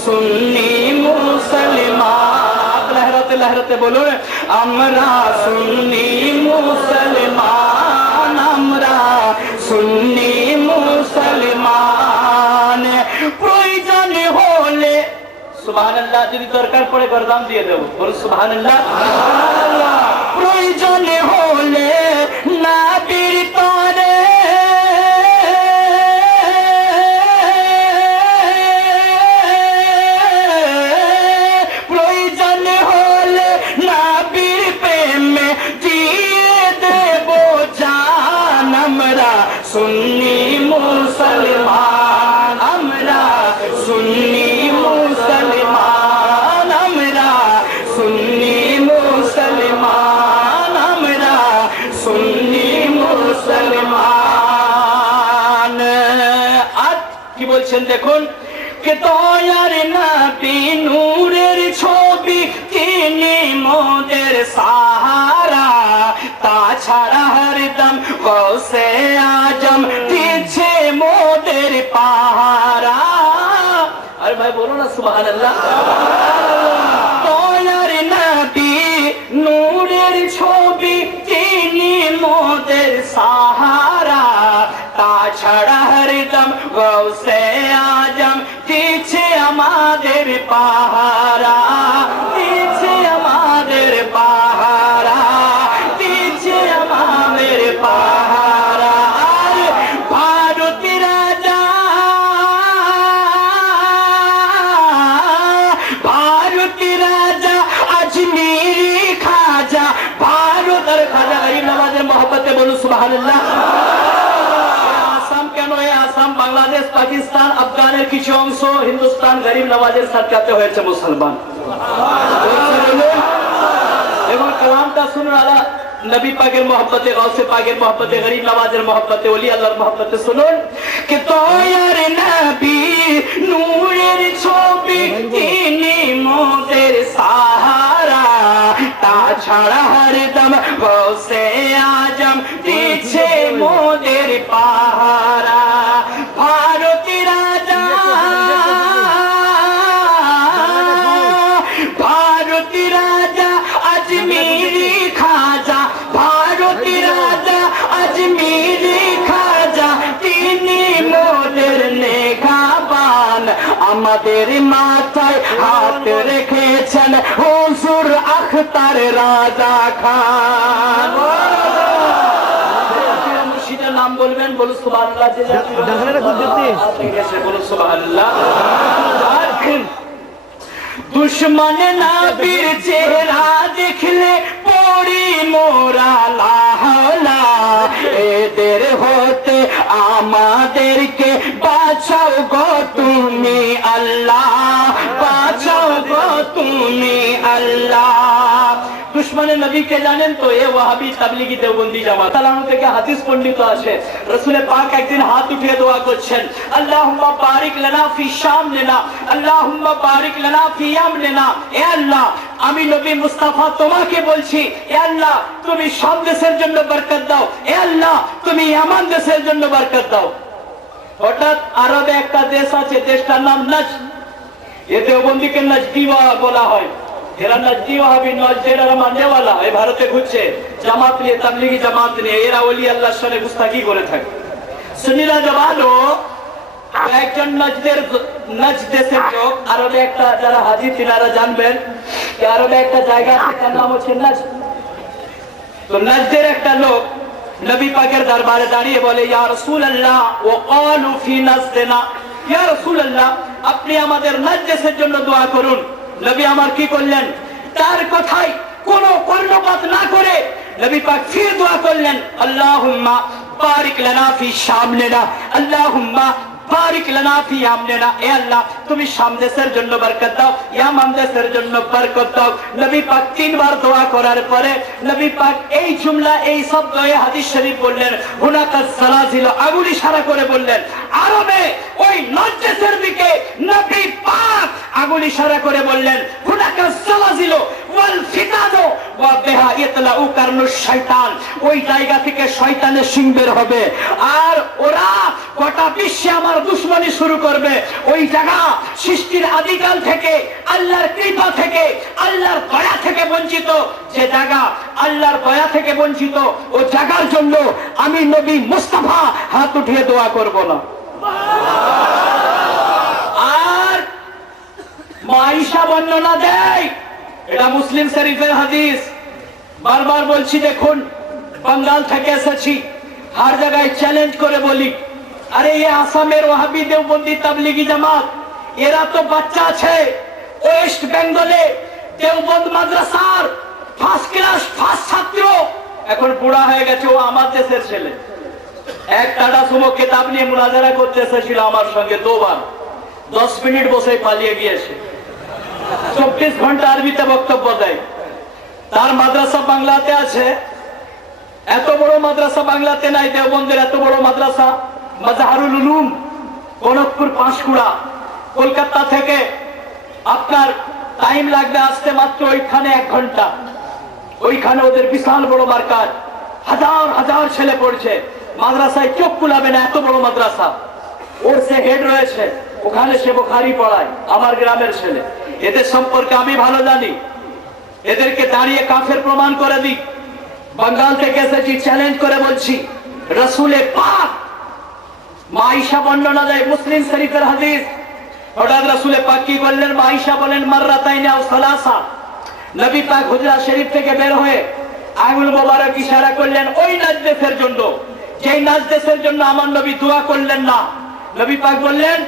সুন্নি মুসলমান। লহরাতে লহরাতে বলুন, আমরা সুন্নি মুসলমান, আমরা সুন্নি মুসলমান। প্রয়োজন হলে সুবহানাল্লাহ, যদি দরকার পড়ে গরদান দিয়ে দেবো। বলুন সুবহানাল্লাহ। প্রয়োজন হলে নবীর তরে প্রয়োজন হলে নবীর প্রেমে দিয়ে দেব জান। আমরা সুন্নি মুসলমান, আমরা সুন্নি মুসলমান, আমরা সুন্নি মুসলমান, আমরা সুন্নি মুসলমান। আর কি বলছেন দেখুন, কে দয়ার নবী নূরের ছবি, তিনি মোদের সাহারা, তাছাড়া হরদম গৌসে আজম দিচ্ছে মোদের পাহারা। আরে ভাই বলো না সুবহানাল্লাহ। দয়ার নবী নূরের ছবি, তিনি মোদের সাহারা, তাছাড়া হরদম গৌসে আজম দিচ্ছে আমাদের পাহারা, দিচ্ছে আমাদের পাহারা, দিচ্ছে আমাদের পাহারা। ভারতী রাজা, ভারতী রাজা আজমিরি খাজা, ভারতের খাজা গরিব নওয়াজের মহব্বতে বলুন সুবহানাল্লাহ। আসাম কেন, এই আসাম বাংলাদেশ পাকিস্তান আফগানের কিছু অংশ হিন্দুস্তান গরিব নওয়াজের সাথে হয়েছে মুসলমান। এবং কালামটা শুনুন, আলা নবী পাকের মহব্বতে, গাউসে পাকের মহব্বতে, গরিব নওয়াজের মহব্বতে, ওলি আল্লাহর মহব্বতে শুনুন। কে দয়ার নবী নূরের ছবি, তিনি মোদের সাহারা, তাছাড়া হরদম গাউসে আজম দিচ্ছে মোদের পাহারা। ভারতী রাজা, ভারতী রাজা আজমিরি খাজা, ভারতী রাজা আজমিরি খাজা। আমাদের মাথায় হাত রেখেছেন হুজুর আখতার রাজা খান। মুর্শিদের নাম বলবেন, বলুন সুবহানাল্লাহ। বলুন সুবহানাল্লাহ। দুশ্মন নবীর চেহারা দেখলে পড়ি মোরা লা হাওলা, এদের হতে আমাদেরকে বাঁচাও গো তুমি আল্লাহ, বাঁচাও গো তুমি আল্লাহ। দুশ্মনে নবীকে জানেন তো, এ ওয়াহাবি তাবলিগি দেওবন্দি জামাত তালাহু থেকে হাদিস পণ্ডিত আছে, রাসূলে পাক একদিন হাত উঠিয়ে দোয়া করছেন, আল্লাহুম্মা বারিক লানা ফি শাম লিনা, আল্লাহুম্মা বারিক লানা ফি ইয়ামনিনা। এ আল্লাহ, আমি নবী মুস্তাফা তোমাকে বলছি, এ আল্লাহ তুমি শাম দেশের জন্য বরকত দাও, এ আল্লাহ তুমি ইয়ামান দেশের জন্য বরকত দাও। হঠাৎ আরবে একটা দেশ আছে, দেশটার নাম নজদ। এ দেওবন্দিকে নজদি বলা হয়। এরা নজদি ওয়াহাবি, নজদেরা মাননে ওয়ালা, এই ভারতে ঘুরছে জামাত নিয়ে, তাবলিগি জামাত নিয়ে। এরা ওলি আল্লাহর সাথে গুস্তাখি করে থাকে। সুন্নিরা জবানো একজন নজদ দেশের লোক, আরবে একটা, যারা হাজি তিনারা জানবেন, আরবে একটা জায়গা আছে তার নাম হচ্ছে নজদ। তো নজদের একটা লোক নবী পাকের দরবারে দাঁড়িয়ে বলে, ইয়া রাসূলুল্লাহ ওয়া ক্বালু ফি নজদিনা, ইয়া রাসূলুল্লাহ আপনি আমাদের নজদ দেশের জন্য দোয়া করুন। নবী আমার কি করলেন, তার কথায় কোনো কর্ণপাত না করে নবী পাক ফির দোয়া করলেন, আল্লাহুম্মা বারিক লানা ফি শামলিনা, আল্লাহুম্মা বারিক লানা ফি ইয়ামনিনা। এ আল্লাহ তুমি শাম দেশের জন্য বরকত দাও, ইয়ামান দেশের জন্য বরকত দাও। নবী পাক তিনবার দোয়া করার পরে নবী পাক এই জুমলা, এই শব্দ, এই হাদিস শরীফ বললেন, হুনাকা সালাজিল, আগুন ইশারা করে বললেন আরবে ওই নজদ দেশের দিকে নবী পাক আগুন ইশারা করে বললেন, হুনাকা সালাজিল ওয়াল ফিতাদু ওয়া বিহা ইতলাউ কারনুশ শয়তান। ওই জায়গা থেকে শয়তানের শিং বের হবে, আর ওরা গোটা বিশ্বে আমার দুশ্মনী শুরু করবে। ওই জায়গা সৃষ্টির আদিকাল থেকে, আল্লাহর কৃপা থেকে, আল্লাহর দয়া থেকে বঞ্চিত, যে জায়গা আল্লাহর দয়া থেকে বঞ্চিত, ও জায়গার জন্য আমি নবী মুস্তাফা হাত উঠিয়ে দোয়া করব না। আর আয়েশা বর্ণনা দেয়, এটা মুসলিম শরীফের হাদিস, বারবার বলছি দেখুন, বাঙ্গাল থেকে এসেছি, হর জায়গায় চ্যালেঞ্জ করে বলি, আরে ये আসামের ওয়াহাবি দেওবন্দি তাবলিগি জামাত, এরা তো বাচ্চা আছে ওয়েস্ট বেঙ্গলে দেওবন্দ মাদ্রাসার ফার্স্ট ক্লাস ফার্স্ট ছাত্র, এখন বুড়া হয়ে গেছে, ও আমার দেশের ছেলে। এক টাটা সুমো কিতাব নিয়ে মুনাজারা করতে এসেছিল আমার সঙ্গে, 2 বার 10 মিনিট বসে পালিয়ে গিয়েছে। 24 ঘন্টা আরবিতে বক্তব্য দেয়। তার মাদ্রাসা বাংলাতে আছে, এত বড় মাদ্রাসা বাংলাতে নাই, দেওবন্দের এত বড় মাদ্রাসা মাজহারুল উলুম, গণকপুর পাঁশকুড়া, কলকাতা থেকে আপনার টাইম লাগবে আসতে মাত্র ওইখানে 1 ঘন্টা। ওইখানে ওদের বিশাল বড় মার্কাজ, হাজার হাজার ছেলে পড়ছে, মাদ্রাসায় চোখ কুলাবে না, এত বড় মাদ্রাসা। ওর সে হেড রয়েছে, ওখানে সে বুখারী পড়ায়, আমার গ্রামের ছেলে। এদের সম্পর্কে আমি ভালো জানি, এদেরকে দাঁড়িয়ে কাফের প্রমাণ করে দিই। বাঙ্গাল থেকে এসেছি, চ্যালেঞ্জ করে বলছি, রাসূলে পাক আয়েশা বর্ণনা দেয়, মুসলিম শরীফের হাদিস। হঠাৎ রাসূলে পাক কি বললেন, আয়েশা বলেন মাররাতাইন আও সালাসা। নবী পাক হুজরা শরীফ থেকে বের হয়ে আঙ্গুল মোবারক ইশারা করলেন ওই নজদ দেশের জন্য, যেই নজদ দেশের জন্য আমার নবী দোয়া করলেন না। নবী পাক বললেন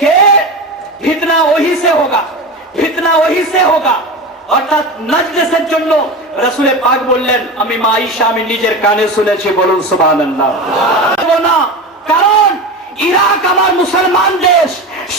কে ফিতনা ওহি সে হোগা, ফিতনা ওহি সে হোগা। অর্থাৎ নজদ দেশের জন্য রাসূলে পাক বললেন, আমি মা আয়েশা, আমি নিজের কানে শুনেছি, বলুন সুবহানাল্লাহ। কারণ ইরাক আমার মুসলমান দেশ,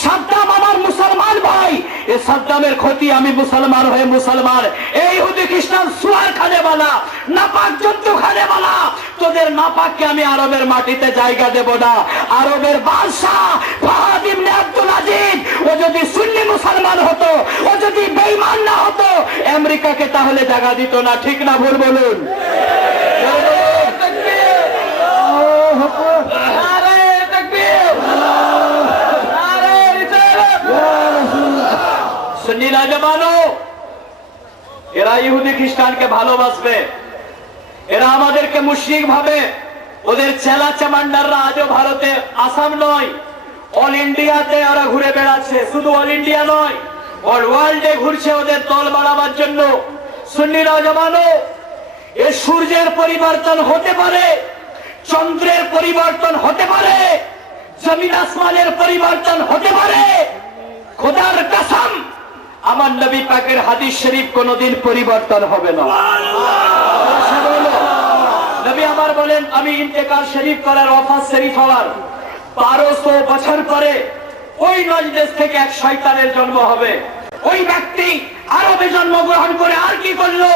সাদ্দাম আমার মুসলমান ভাই, এই সাদ্দামের ক্ষতি আমি মুসলমান হয়ে মুসলমান, এই ইহুদি খ্রিস্টান সুয়ার খানেওয়ালা, নাপাক জন্তু খানেওয়ালা, তোদের নাপাককে আমি আরবের মাটিতে জায়গা দেব না। আরবের বাদশাহ ফাহাদ ইবনে আব্দুল আজিজ, ও যদি সুন্নি মুসলমান হতো, ও যদি বেঈমান না হতো, আমেরিকাকে তাহলে জায়গা দিত না। ঠিক না ভুল বলুন? সুন্নিরা জমানো, এরা ইহুদি খ্রিস্টানকে ভালোবাসবে, এরা আমাদেরকে মুশরিক ভাবে। ওদের চেলা চামান্ডাররা আজও ভারতে, আসাম নয়, অল ইন্ডিয়াতে ওরা ঘুরে বেড়াচ্ছে, শুধু অল ইন্ডিয়া নয়, অল ওয়ার্ল্ডে ঘুরছে ওদের দল বাড়াবার জন্য। সুন্নি নওজওয়ানো, এ সূর্যের পরিবর্তন হতে পারে, চন্দ্রের পরিবর্তন হতে পারে, জমিন আসমানের পরিবর্তন হতে পারে, খোদার কসম আমার নবী পাকের হাদিস শরীফ কোনদিন পরিবর্তন হবে না। নবী আমার বলেন, আমি ইন্তেকাল শরীফ করার ওয়াফাত শরীফ হওয়ার 1200 বছর পরে ওই নজদেশ থেকে এক শয়তানের জন্ম হবে। ওই ব্যক্তি আরবে জন্মগ্রহণ করে আর কি করলো,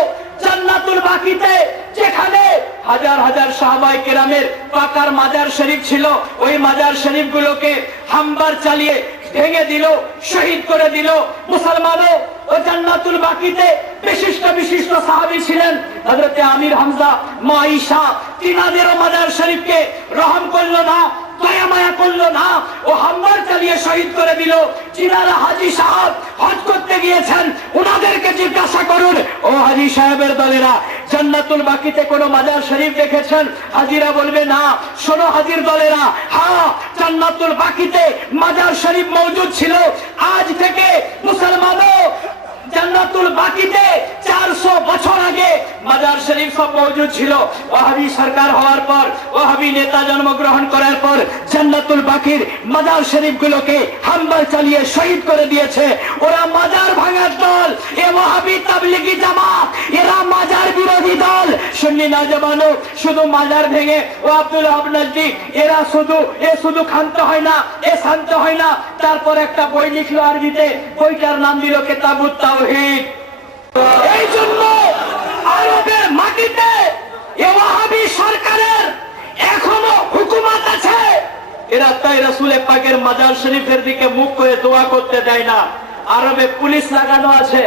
জান্নাতুল বাকিতে যেখানে হাজার হাজার সাহাবায়ে কেরামের পাকার মাজার শরীফ ছিল, ওই মাজার শরীফ গুলোকে হামবার চালিয়ে ভেঙে দিল, শহীদ করে দিল। মুসলমানও ও জান্নাতুল বাকিতে বিশিষ্ট বিশিষ্ট সাহাবী ছিলেন, হযরতে আমির হামজা, মা আয়েশা, তিনাদেরও মাজার শরীফকে রহম করলো না, দয়া মায়া করলো না, ও হামবার চালিয়ে শহীদ করে দিল। যিনারা হাজী সাহেব হজ করতে গিয়েছেন ওনাদেরকে জিজ্ঞাসা করুন, ও হাজী সাহেবের দলেরা জান্নাতুল বাকিতে কোন মাজার শরীফ দেখেছেন? হাজিরা বলবে না। শোনো হাজির দলেরা, হ্যাঁ জান্নাতুল বাকিতে মাজার শরীফ মওজুদ ছিল। আজ থেকে মুসলমানও জান্নাতুল বাকিতে 400 বছর আগে মাজার শরীফ সব মওজুদ ছিল। ওয়াহাবি সরকার হওয়ার পর, ওয়াহাবি নেতা জন্মগ্রহণ করার পর জান্নাতুল বাকির মাজার শরীফ গুলোকে হামলা চালিয়ে শহীদ করে দিয়েছে। ওরা মাজার ভাঙার দল, এ ওয়াহাবি তাবলিগি জামাত, এরা মাজার বিরোধী দল। সুন্নি নওজওয়ানো, শুধু মাজার ভেঙে ও আব্দুল ওয়াহাব নজদী এরা শুধু ক্ষান্ত হয় না, এ শান্ত হয় না, তারপর একটা বই লিখলো আরবিতে, বইটার নাম দিল কিতাবুত তাওহীদ। এই জন্য আরবের মাটিতে এ ওয়াহাবি সরকারের এখনো হুকুমত আছে। এরা তাই রাসূল পাকের মাজার শরীফের দিকে মুখ করে দোয়া করতে দেয় না। আরবে পুলিশ লাগানো আছে,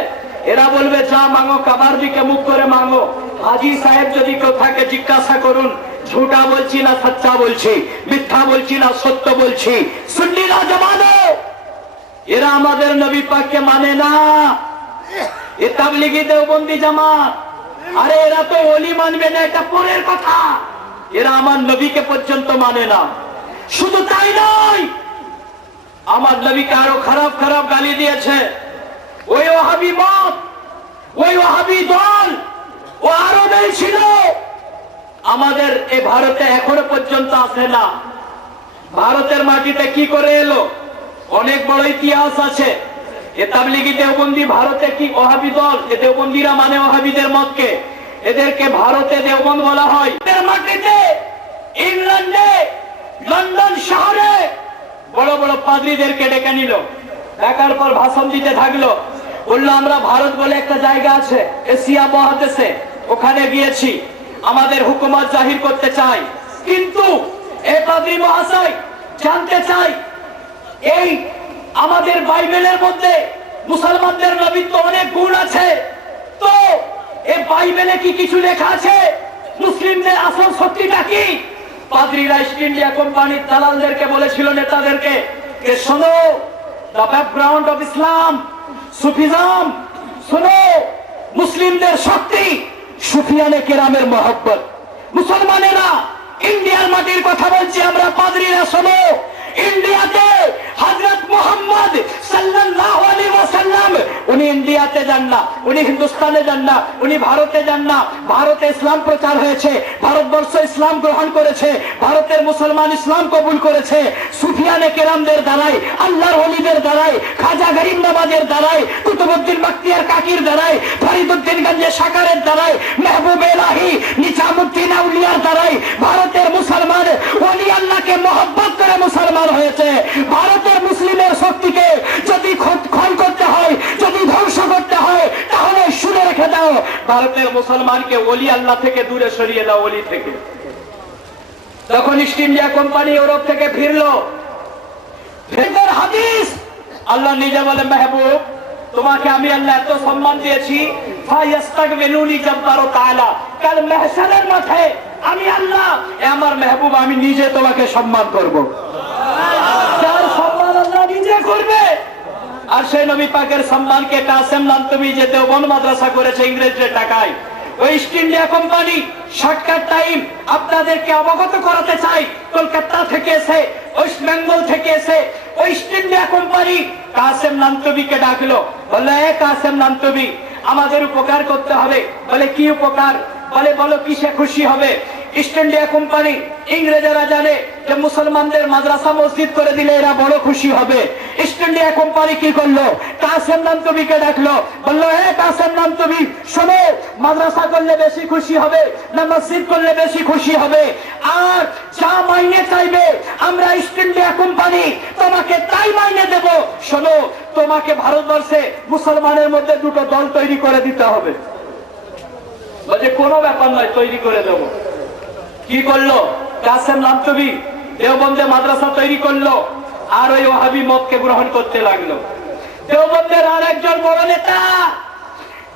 এরা বলবে যা মাঙ্গো কাবার দিকে মুখ করে মাঙ্গো। হাজী সাহেব যদি কেউ থাকে জিজ্ঞাসা করুন, ঝুটা বলছি না সচ্চা বলছি, মিথ্যা বলছি না সত্য বলছি। সুন্নি নওজওয়ানো, এরা আমাদের নবী পাককে মানে না। এ তাবলিগি দেওবন্দি জামাত, আরে এরা তো ওলি মানবে না, এটা পরের কথা। এরা আমার নবীকে পর্যন্ত মানে না। শুধু তাই নয়, আমার নবীকে আরো খারাপ খারাপ গালি দিয়েছে। ওই ওয়াহাবি মত, ওই ওয়াহাবি দল ও আরবে ছিল, আমাদের এ ভারতে এখনো পর্যন্ত আসে না। ভারতের মাটিতে কি করে এলো? অনেক বড় ইতিহাস আছে। এ তাবলিগি দেওবন্দি ভারতে কি ওয়াহাবি দল, এ দেওবন্দিরা মানে ওয়াহাবিদের মতকে, এদেরকে ভারতে দেওবন্দ বলা হয়। এদের মাটিতে ইংল্যান্ডে, লন্ডন শহরে বড় বড় পাদ্রীদেরকে ডেকে নিল, ডাকার পর ভাষণ দিতে থাকলো। বললো আমরা ভারত বলে একটা জায়গা আছে এশিয়া মহাদেশে, ওখানে গিয়েছি, আমাদের হুকুমত জাহির করতে চাই, কিন্তু এ পাদ্রী মহাশয় জানতে চাই এই আমাদের বাইবেলের মধ্যে মুসলমানদের নবীর তো অনেক গুণ আছে, তো এই বাইবেলে কি কিছু লেখা আছে? মুসলিমদের আসল সত্যিটা কি? পাদ্রীরা ইস্ট ইন্ডিয়া কোম্পানির দালালদেরকে বলেছিল, নেতাদেরকে, যে শোনো, the background of Islam Sufism, শোনো মুসলিমদের শক্তি সুফিয়ানে কেরামের মহব্বত। মুসলমানেরা ইন্ডিয়ার মাটির কথা বলছি আমরা, পাদ্রীরা শোনো, ইন্ডিয়াতে হযরত মুহাম্মদ সাল্লাল্লাহু আলাইহি ওয়াসাল্লাম উনি ইন্ডিয়াতে যান না, উনি হিন্দুস্তানে যান না, উনি ভারতে যান না। ভারতে ইসলাম প্রচার হয়েছে, ভারতবর্ষ ইসলাম গ্রহণ করেছে, ভারতের মুসলমান ইসলাম কবুল করেছে সুফিয়ানে কেরামদের দ্বারাই, আল্লাহর ওলিদের দ্বারাই, খাজা গরিব নওয়াজের দ্বারাই, কুতুবউদ্দিন বখতিয়ার কাকির দ্বারাই, ফরিদউদ্দিন গঞ্জে সাকারের দ্বারাই, মেহবুব ইলাহি নিজামুদ্দিন আউলিয়ার দ্বারাই ভারতের মুসলমান ওলি আল্লাহকে মহব্বত করে মুসলমান হয়েছে। ভারতের মুসলিমের শক্তিকে যদি ক্ষয় করতে হয়, যদি ধ্বংস করতে হয়, তাহলে শুনে রেখে দাও, ভারতের মুসলমানকে ওলি আল্লাহ থেকে দূরে সরিয়ে দাও, ওলি থেকে। তখন ইস্ট ইন্ডিয়া কোম্পানি ইউরোপ থেকে ফিরলো, হাদিস আল্লাহ নিজে বলে, মেহবুব তোমাকে আমি আল্লাহ এত সম্মান দিয়েছি, ফায়াস্তাগফিরুনি জাব্বারু তাআলা, কাল মাহশারের মাঠে আমি আল্লাহ, আমার মেহবুব আমি নিজে তোমাকে সম্মান করব। যার সম্মান আল্লাহ নিজে করবে। আর সেই নবী পাকের সম্মানকে কাসেম নান্তবী যে দেওবন্দ মাদ্রাসা করেছে ইংরেজদের টাকায়, ওই east India company shortcut time আপনাদেরকে অবগত করাতে চাই, কলকাতা থেকে এসে, ওয়েস্ট বেঙ্গল থেকে এসে ওই ইস্ট ইন্ডিয়া কোম্পানি কাসেম নান্তবীকে ডাকলো, বললো এ কাসেম নান্তবী, আমাদের উপকার করতে হবে। বলে কি উপকার? বলে বলো কিসে খুশি হবে? ইস্ট ইন্ডিয়া কোম্পানি ইংরেজরা জানে যে মুসলমানদের মাদ্রাসা মসজিদ করে দিলে এরা বড় খুশি হবে। ইস্ট ইন্ডিয়া কোম্পানি কি করলো? কাসেম নান্তবীকে ডাকলো, বললো হে কাসেম নান্তবী, শোনো, মাদ্রাসা করলে বেশি খুশি হবে না মসজিদ করলে বেশি খুশি হবে? আর যা মাইনে চাইবে আমরা ইস্ট ইন্ডিয়া কোম্পানি তোমাকে তাই মাইনে দেব। শোনো, তোমাকে ভারতবর্ষে মুসলমানের মধ্যে দুটো দল তৈরি করে দিতে হবে। বলছে কোনো ব্যাপার নয়, তৈরি করে দেবো। কি করলো? কাসেম নান্তবী দেওবন্দে মাদ্রাসা তৈরি করলো আর ওই ওয়াহাবি মতকে গ্রহণ করতে লাগলো। দেওবন্দের আর একজন বড় নেতা,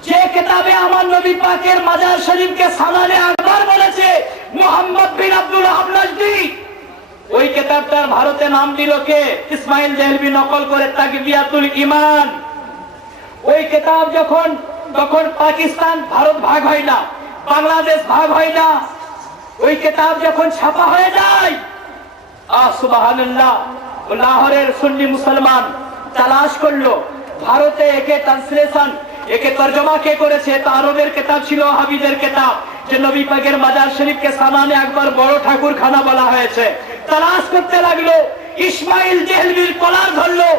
যে কিতাবে আমার নবী পাকের মাজার শরীফকে সালানে আকবার বলেছে, মুহাম্মদ বিন আব্দুল ওয়াহাব নজদি, ওই কিতাবটার ভারতে নাম দিল কে? ইসমাইল দেহলভি নকল করে তাকবিয়াতুল ঈমান। ওই কিতাব তখন পাকিস্তান ভারত ভাগ হয় না, বাংলাদেশ ভাগ হয় না, ওই কিতাব যখন ছাপা হয়ে যায়, সুবহানাল্লাহ, লাহোরের সুন্নি মুসলমান তালাশ করলো ভারতে একে ট্রান্সলেশন, একে তর্জমা কে করেছে? তো আরবের কিতাব ছিল, ওয়াহাবিদের কিতাব, যে নবী পাকের মাজার শরীফকে সালানে আকবার বড় ঠাকুর খানা বলা হয়েছে। তালাশ করতে লাগলো, ইসমাইল দেহলভির কলার ধরলো,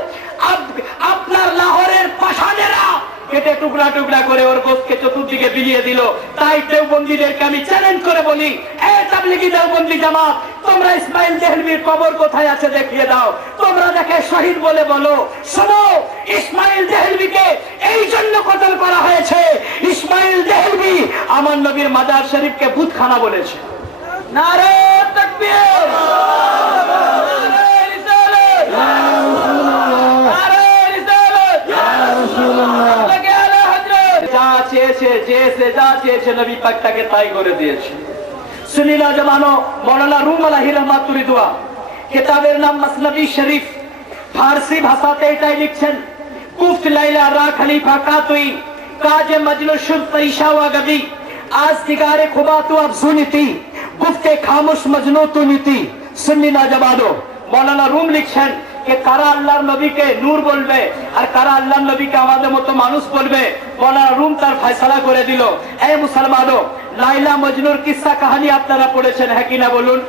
আপনার লাহোরের পাঠানেরা কেটে টুকরা টুকরা করে ওর গোশকে চতুর্দিকে বিলিয়ে দিল। তাই দেওবন্দীদেরকে আমি চ্যালেঞ্জ করে বলি, এই তাবলিগি দেওবন্দি জামাত, তোমরা ইসমাইল দেহলভির কবর কোথায় আছে দেখিয়ে দাও। তোমরা দেখে শহীদ বলে বলো। শোনো, ইসমাইল দেহলভিকে এই জন্য কতল করা হয়েছে, ইসমাইল দেহলভি আমার নবীর মাজার শরীফকে ভূতখানা বলেছে। নারে তাকবীর, নবী পাক তাকে তাই করে দিয়েছে। সুনিলা জমানো মৌলানা রুম আলাহি রহমাতুল্লাহি দুয়া, কিতাবের নাম মসনবী শরীফ, ফারসি ভাষাতে এটাই লিখছেন, কুফত লাইলা রা খলিফা কাতুই কাজে মজলু শুদ পরিশা ওয়া গবি আজ দিগারে খুবা তু আফসুনিতি গুফতে খামোশ মজনু তু নীতি। সুনিলা জমানো মৌলানা রুম লিখছেন যে কারা আল্লাহর নবীকে নূর বলবে আর কারা আল্লাহর নবীকে আমাদের মতো মানুষ বলবে, মৌলানা রুম তার ফয়সালা করে দিল। এই মুসলমানও, লাইলা মজনুর কিস্সা কাহিনী আপনারা পড়েছেন, হ্যাঁ কিনা বলুন?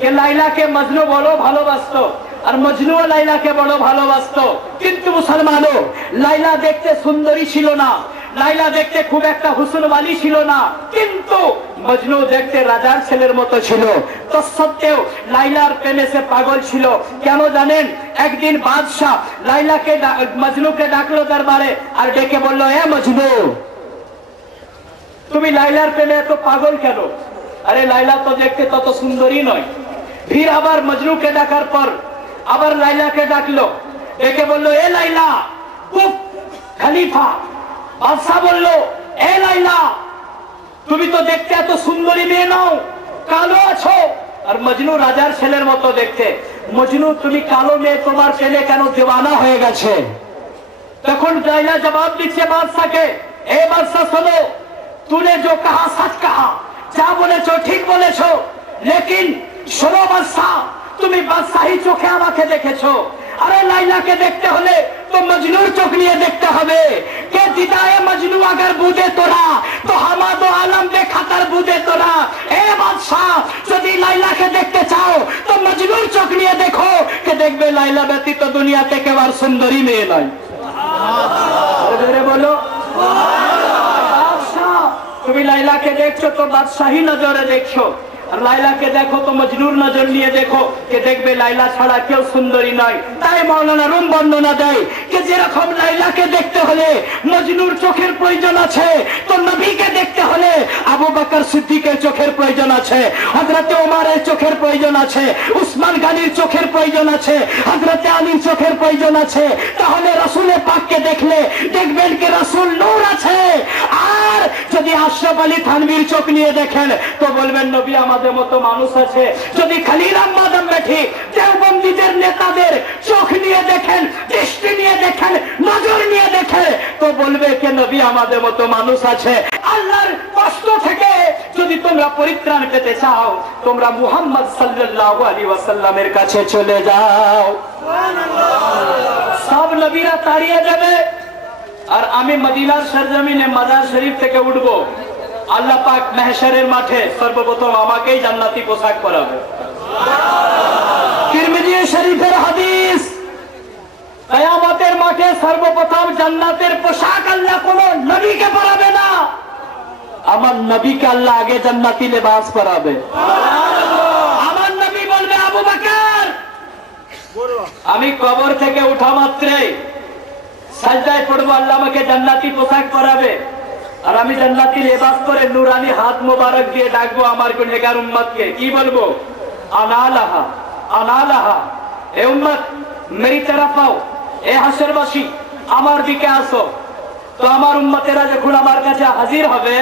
যে লাইলাকে মজনু বড় ভালোবাসতো আর মজনু লাইলাকে বড় ভালোবাসতো। কিন্তু মুসলমানও, লাইলা দেখতে সুন্দরী ছিল না, লাইলা দেখতে খুব একটা হুসনওয়ালি ছিল না, কিন্তু মজনু দেখতে রাজার ছেলের মতো ছিল। তো সত্ত্বেও লাইলার প্রেমে সে পাগল ছিল। কেন জানেন? একদিন বাদশাহ মজনুকে ডাকলো দরবারে আর ডেকে বললো, এ মজনু, তুমি লাইলার প্রেমে এত পাগল কেন? আরে লাইলা তো দেখতে তত সুন্দরী নয়। ফির আবার মজনুকে ডাকার পর আবার লাইলাকে ডাকলো, ডেকে বললো, এ লাইলা, খলিফা বাদশাহ বললো, এ লাইলা, তুমি তো দেখতে এত সুন্দরী মেয়ে নাও, কালো আছো। আর মজনু রাজার ছেলের মতো দেখতে। মজনু, তুমি কালো মেয়ে, তোমার ছেলে কেন দিওয়ানা হয়ে গেছে? তখন লাইলা জবাব দিচ্ছে বাদশাকে, এ বাদশাহ শোনো, তুনে जो कहा सच कहा, যা বলেছো ঠিক বলেছো, লেকিন শোনো বাদশাহ, তুমি বাদশাহী চোখে আমাকে দেখেছো। আরে লাইলাকে দেখতে হলে তো মজনুর চোখ নিয়ে দেখতে হবে। কে দিদায়ে মজনু अगर বুঝে তোরা তো হামাদো আলম বে খাতার বুঝে তোরা। এ বাদশাহ, যদি লাইলাকে দেখতে চাও তো মজনুর চোখ নিয়ে দেখো, কে দেখবে লাইলা ব্যতীত দুনিয়াতে কেউ আর সুন্দরী মেয়ে নয়। সুবহানাল্লাহ বলো। বাদশাহ, তুমি লাইলাকে দেখছো তো বাদশাহী নজরে দেখছো, আর লাইলাকে দেখো তো মজনুর নজর নিয়ে দেখো, কে দেখবে লাইলা ছাড়া কেউ সুন্দরী নয়। তাই মাওলানা রুম বর্ণনা দেয় যে যেরকম লাইলাকে দেখতে হলে মজনুর চোখের প্রয়োজন আছে, তো নবীকে দেখতে হলে আবু বকর সিদ্দিকের চোখের প্রয়োজন আছে, হযরতে ওমরের চোখের প্রয়োজন আছে, উসমান গনির চোখের প্রয়োজন আছে, হযরতে আলীর চোখের প্রয়োজন আছে। তাহলে রাসূলের পাককে দেখলে দেখবেন কি রাসূল নূর আছে। আর যদি আশরাফ আলী থানভীর চোখ নিয়ে দেখেন তো বলবেন নবী আমাদের মতো মানুষ আছে। যদি খলিল আহমদ আম্বেঠি দেওবন্দীদের নেতাদের চোখ নিয়ে দেখেন, দৃষ্টি নিয়ে দেখেন, নজর নিয়ে দেখেন তো বলবে কে নবী আমাদের মতো মানুষ আছে। আল্লাহর কষ্ট থেকে যদি তোমরা পরিত্রাণ পেতে চাও, তোমরা মুহাম্মদ সাল্লাল্লাহু আলাইহি ওয়াসাল্লামের কাছে চলে যাও। সব নবীরা তাড়িয়ে দেবে আর আমি মদিনার সরজমিনে মাজার শরীফ থেকে উঠবো। আল্লাহ পাক মাহশরের মাঠে সর্বপ্রথম আমাকেই জান্নাতি পোশাক পরাবে। তিরমিজি শরীফের হাদিস, কিয়ামতের মাঠে সর্বপ্রথম জান্নাতের পোশাক আল্লাহ কোন নবীকে পরাবে না, আমার নবীকে আল্লাহ আগে জান্নাতি লেবাস পরাবে। আমার নবী বলবে, আবু বকর, আমি কবর থেকে উঠা মাত্রই সাজদায় পড়বো, আল্লাহ আমাকে জান্নাতি পোশাক পরাবে আর আমি জান্নাতি লেবাস পরে নুরানি হাত মোবারক দিয়ে ডাকবো আমার গুনহগার উম্মতকে। কি বলবো? আনা লাহা, আনা লাহা, এ উম্মত মেরি তরফ আও, এ হাসরবাসী আমার দিকে আসো। তো আমার উম্মতেরা যখন আমার কাছে হাজির হবে,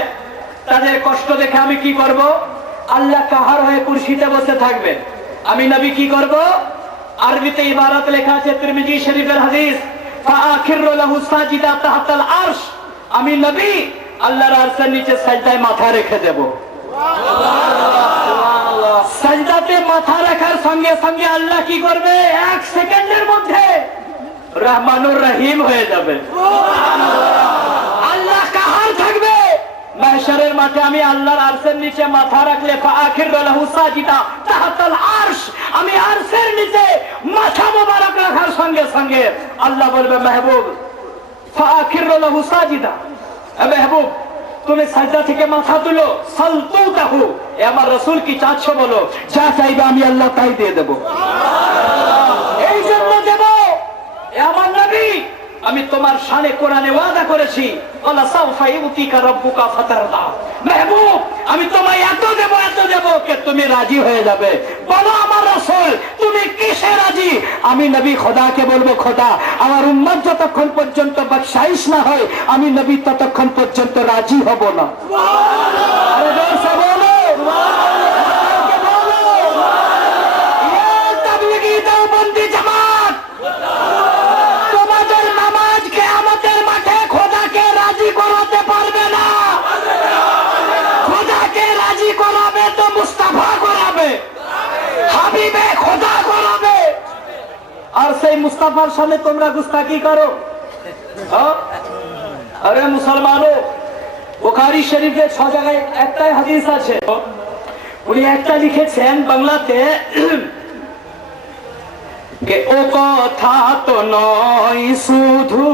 তাদের কষ্ট দেখে আমি কি করব? আল্লাহ কাহার হয়ে কুরসিতে বসে থাকবেন, আমি নবী কি করব? আরবিতে ইবারত লেখা আছে তিরমিজি শরীফের হাদিস, ফাআখিরু লাহু সাজিদা তাহতাল আরশ, আমি নবী আল্লাহর আরশের নিচে সাজদায় মাথা রেখে দেব। সাজদাতে মাথা রাখার সঙ্গে সঙ্গে আল্লাহ কি করবে? 1 সেকেন্ডের মধ্যে রহমানুর রহিম হয়ে যাবে। আল্লাহ কাহার থাকবে মাহশরের মাঠে, আমি আল্লাহর আরশের নিচে মাথা রাখলে ফাআখিরু লাহু সাজিদা তাহতাল আরশ, আমি আরশের নিচে মাথা মোবারক রাখার সঙ্গে সঙ্গে আল্লাহ বলবে, মেহবুব ফাআখিরু লাহু সাজিদা, এ মেহবুব তুমি সাজদা থেকে মাথা তুলো, সালতুতাহু, এ আমার রাসূল কি চাচ্ছ বলো, যা চাইবে আমি আল্লাহ তাই দিয়ে দেব। এই জন্য দেব, এ আমার নবী, আমি তোমার শানে কোরআনে ওয়াদা করেছি, আল্লাহ সাউফা ইউতিকা রাব্বুকা ফাতারদা, মেহবুব আমি তোমায় এত দেব যে তুমি রাজি হয়ে যাবে। বলো আমার রাসূল তুমি কিসে রাজি? আমি নবী খোদাকে বলবো, খোদা আমার উম্মত যতক্ষণ পর্যন্ত বখশাইশ না হয় আমি নবী ততক্ষণ পর্যন্ত রাজি হব না। আরে জোরসে বলো, ইয়া তাবলীগী দেওবন্দি জামাত, তোমাদের নামাজ কিয়ামতের মাঠে খোদাকে রাজি করাতে পারবে না। খোদাকে রাজি করাবে তো মুস্তাফা করাবে, হাবিবে খোদা করাবে। আর সেই মুস্তাফার সামনে তোমরা গুস্তাকি করো। আরে মুসলমানো, বুখারী শরীফে 6 জায়গায় একটাই হাদিস আছে, উনি একটা লিখেছেন বাংলাতে, কে ও কথা তো নয় শুধু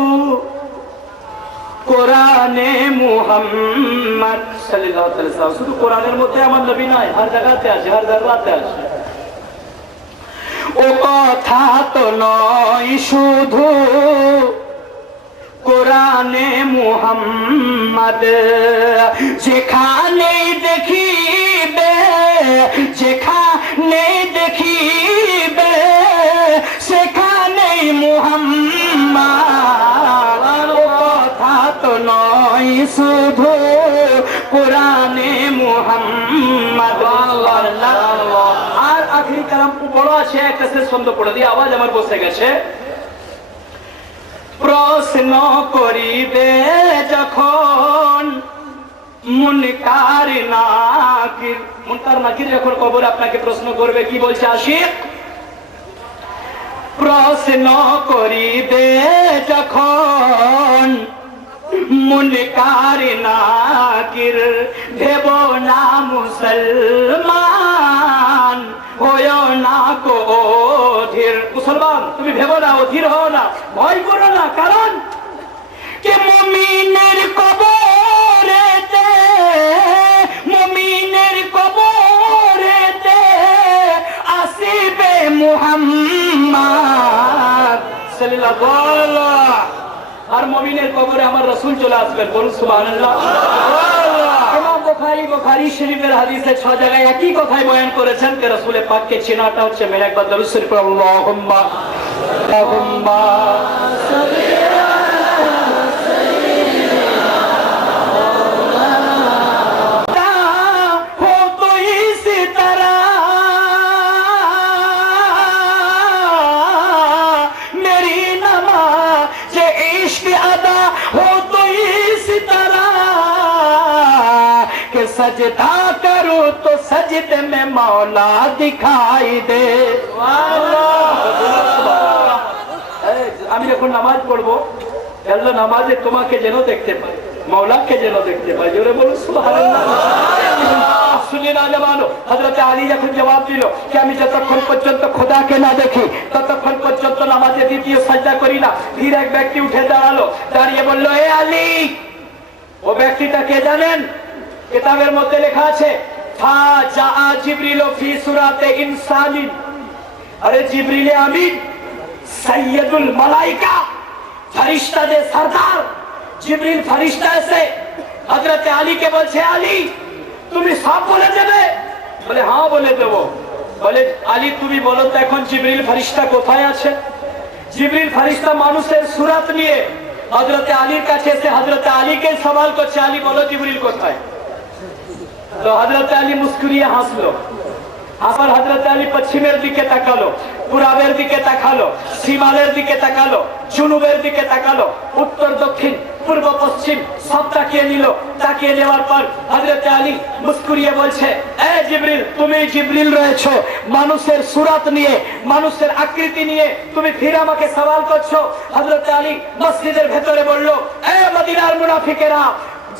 কোরআনে মুহাম্মদ সাল্লাল্লাহু আলাইহি ওয়াসাল্লাম, শুধু কোরআনের মধ্যে আমার নবী নয়, হর জায়গাতে আছে, হর জায়গাতে আছে। ও কথা তো নয় শুধু কোরআনে মুহাম্মদ, যেখানে দেখিবে, যেখানে দেখিবে সেখানে মুহাম্মদ। ও কথা তো নয় শুধু কোরআনে মুহাম্মদ। আর আখরি কালাম বড় আছে, একটা শেষ ছন্দ পড়ে দিয়ে আওয়াজ আমার বসে গেছে। প্রশ্ন করিবে যখন মুনকার নাকির, মুনকার নাকির যখন কবরে আপনাকে প্রশ্ন করবে, কি বলছে আশিক? প্রশ্ন করিবে যখন মুনকার নাকির, ভেব না মুসলমান, হয় না কো অধীর। মুসলমান তুমি ভেবো না, অধীর হও না, ভয় করো না, কারণ কে মুমিনের কবরেতে, মুমিনের কবরেতে আসিবে মুহাম্মদ সাল্লাল্লাহু আলাইহি, আর মুমিনের কবরে আমার রাসূল চলে আসবেন। বলুন সুবহানাল্লাহ। ইমাম বুখারী শরীফের হাদিসে 6 জায়গায় একই কথাই বয়ান করেছেন যে রাসূলের পাককে চেনাটা হচ্ছে মেরে একবার দরুদ শরীফ পড়ো, আল্লাহুম্মা আল্লাহুম্মা সাল্লি আলা সাইয়্যিদিনা হো তো ইসি तरह मेरी नमाज़ इश्क अदा हो तो इसी तरह कि सजदा करो तो सजदे में मौला दिखाई दे। যখন নামাজ পড়বো, আল্লাহ নামাজে তোমাকে যেন দেখতে পাই, মৌলাকে যেন দেখতে পাই। জোরে বলুন সুবহানাল্লাহ। শুনে না জবানো হযরত আলী যখন জবাব দিল যে আমি যতক্ষণ পর্যন্ত খোদাকে না দেখি ততক্ষণ পর্যন্ত নামাজে দ্বিতীয় সাজদা করি না। ধীরে এক ব্যক্তি উঠে দাঁড়ালো, দাঁড়িয়ে বলল, এ আলী। ও ব্যক্তিটা কে জানেন? কিতাবের মধ্যে লেখা আছে ফা জাআ জিবরিল ফি সূরাতে ইনসানিন। আরে জিবরিল আমিন সাইয়্যিদুল মালাইকা, ফেরেশতাদের সরদার জিবরিল ফেরেশতা এসে হযরত আলীকে বলছে, আলী তুমি সব বলে দেবে? বলে হ্যাঁ বলে দেব। বলে আলী তুমি বলো তো এখন জিবরিল ফেরেশতা কোথায় আছে? জিবরিল ফেরেশতা মানুষের সূরত নিয়ে হযরত আলীর কাছে এসে হযরত আলীকে সওয়াল করছে, আলী বলো জিবরিল কোথায়? তো হযরত আলী মুস্কুরিয়ে হাসলো। আবার হযরত আলী পশ্চিমের দিকে তাকালো, পূর্বের দিকে তাকালো, শিমালের দিকে তাকালো, জুনুবের দিকে তাকালো, উত্তর দক্ষিণ পূর্ব পশ্চিম সব তাকিয়ে নিল। তাকিয়ে নেওয়ার পর হযরত আলী মুস্কুরিয়ে বলছে, এ জিবরিল তুমি জিবরিল রয়েছো, মানুষের সূরত নিয়ে মানুষের আকৃতি নিয়ে তুমি ফির আমাকে সওয়াল করছো। হযরত আলী মসজিদের ভেতরে বলল, এ মদিনার মুনাফিকেরা,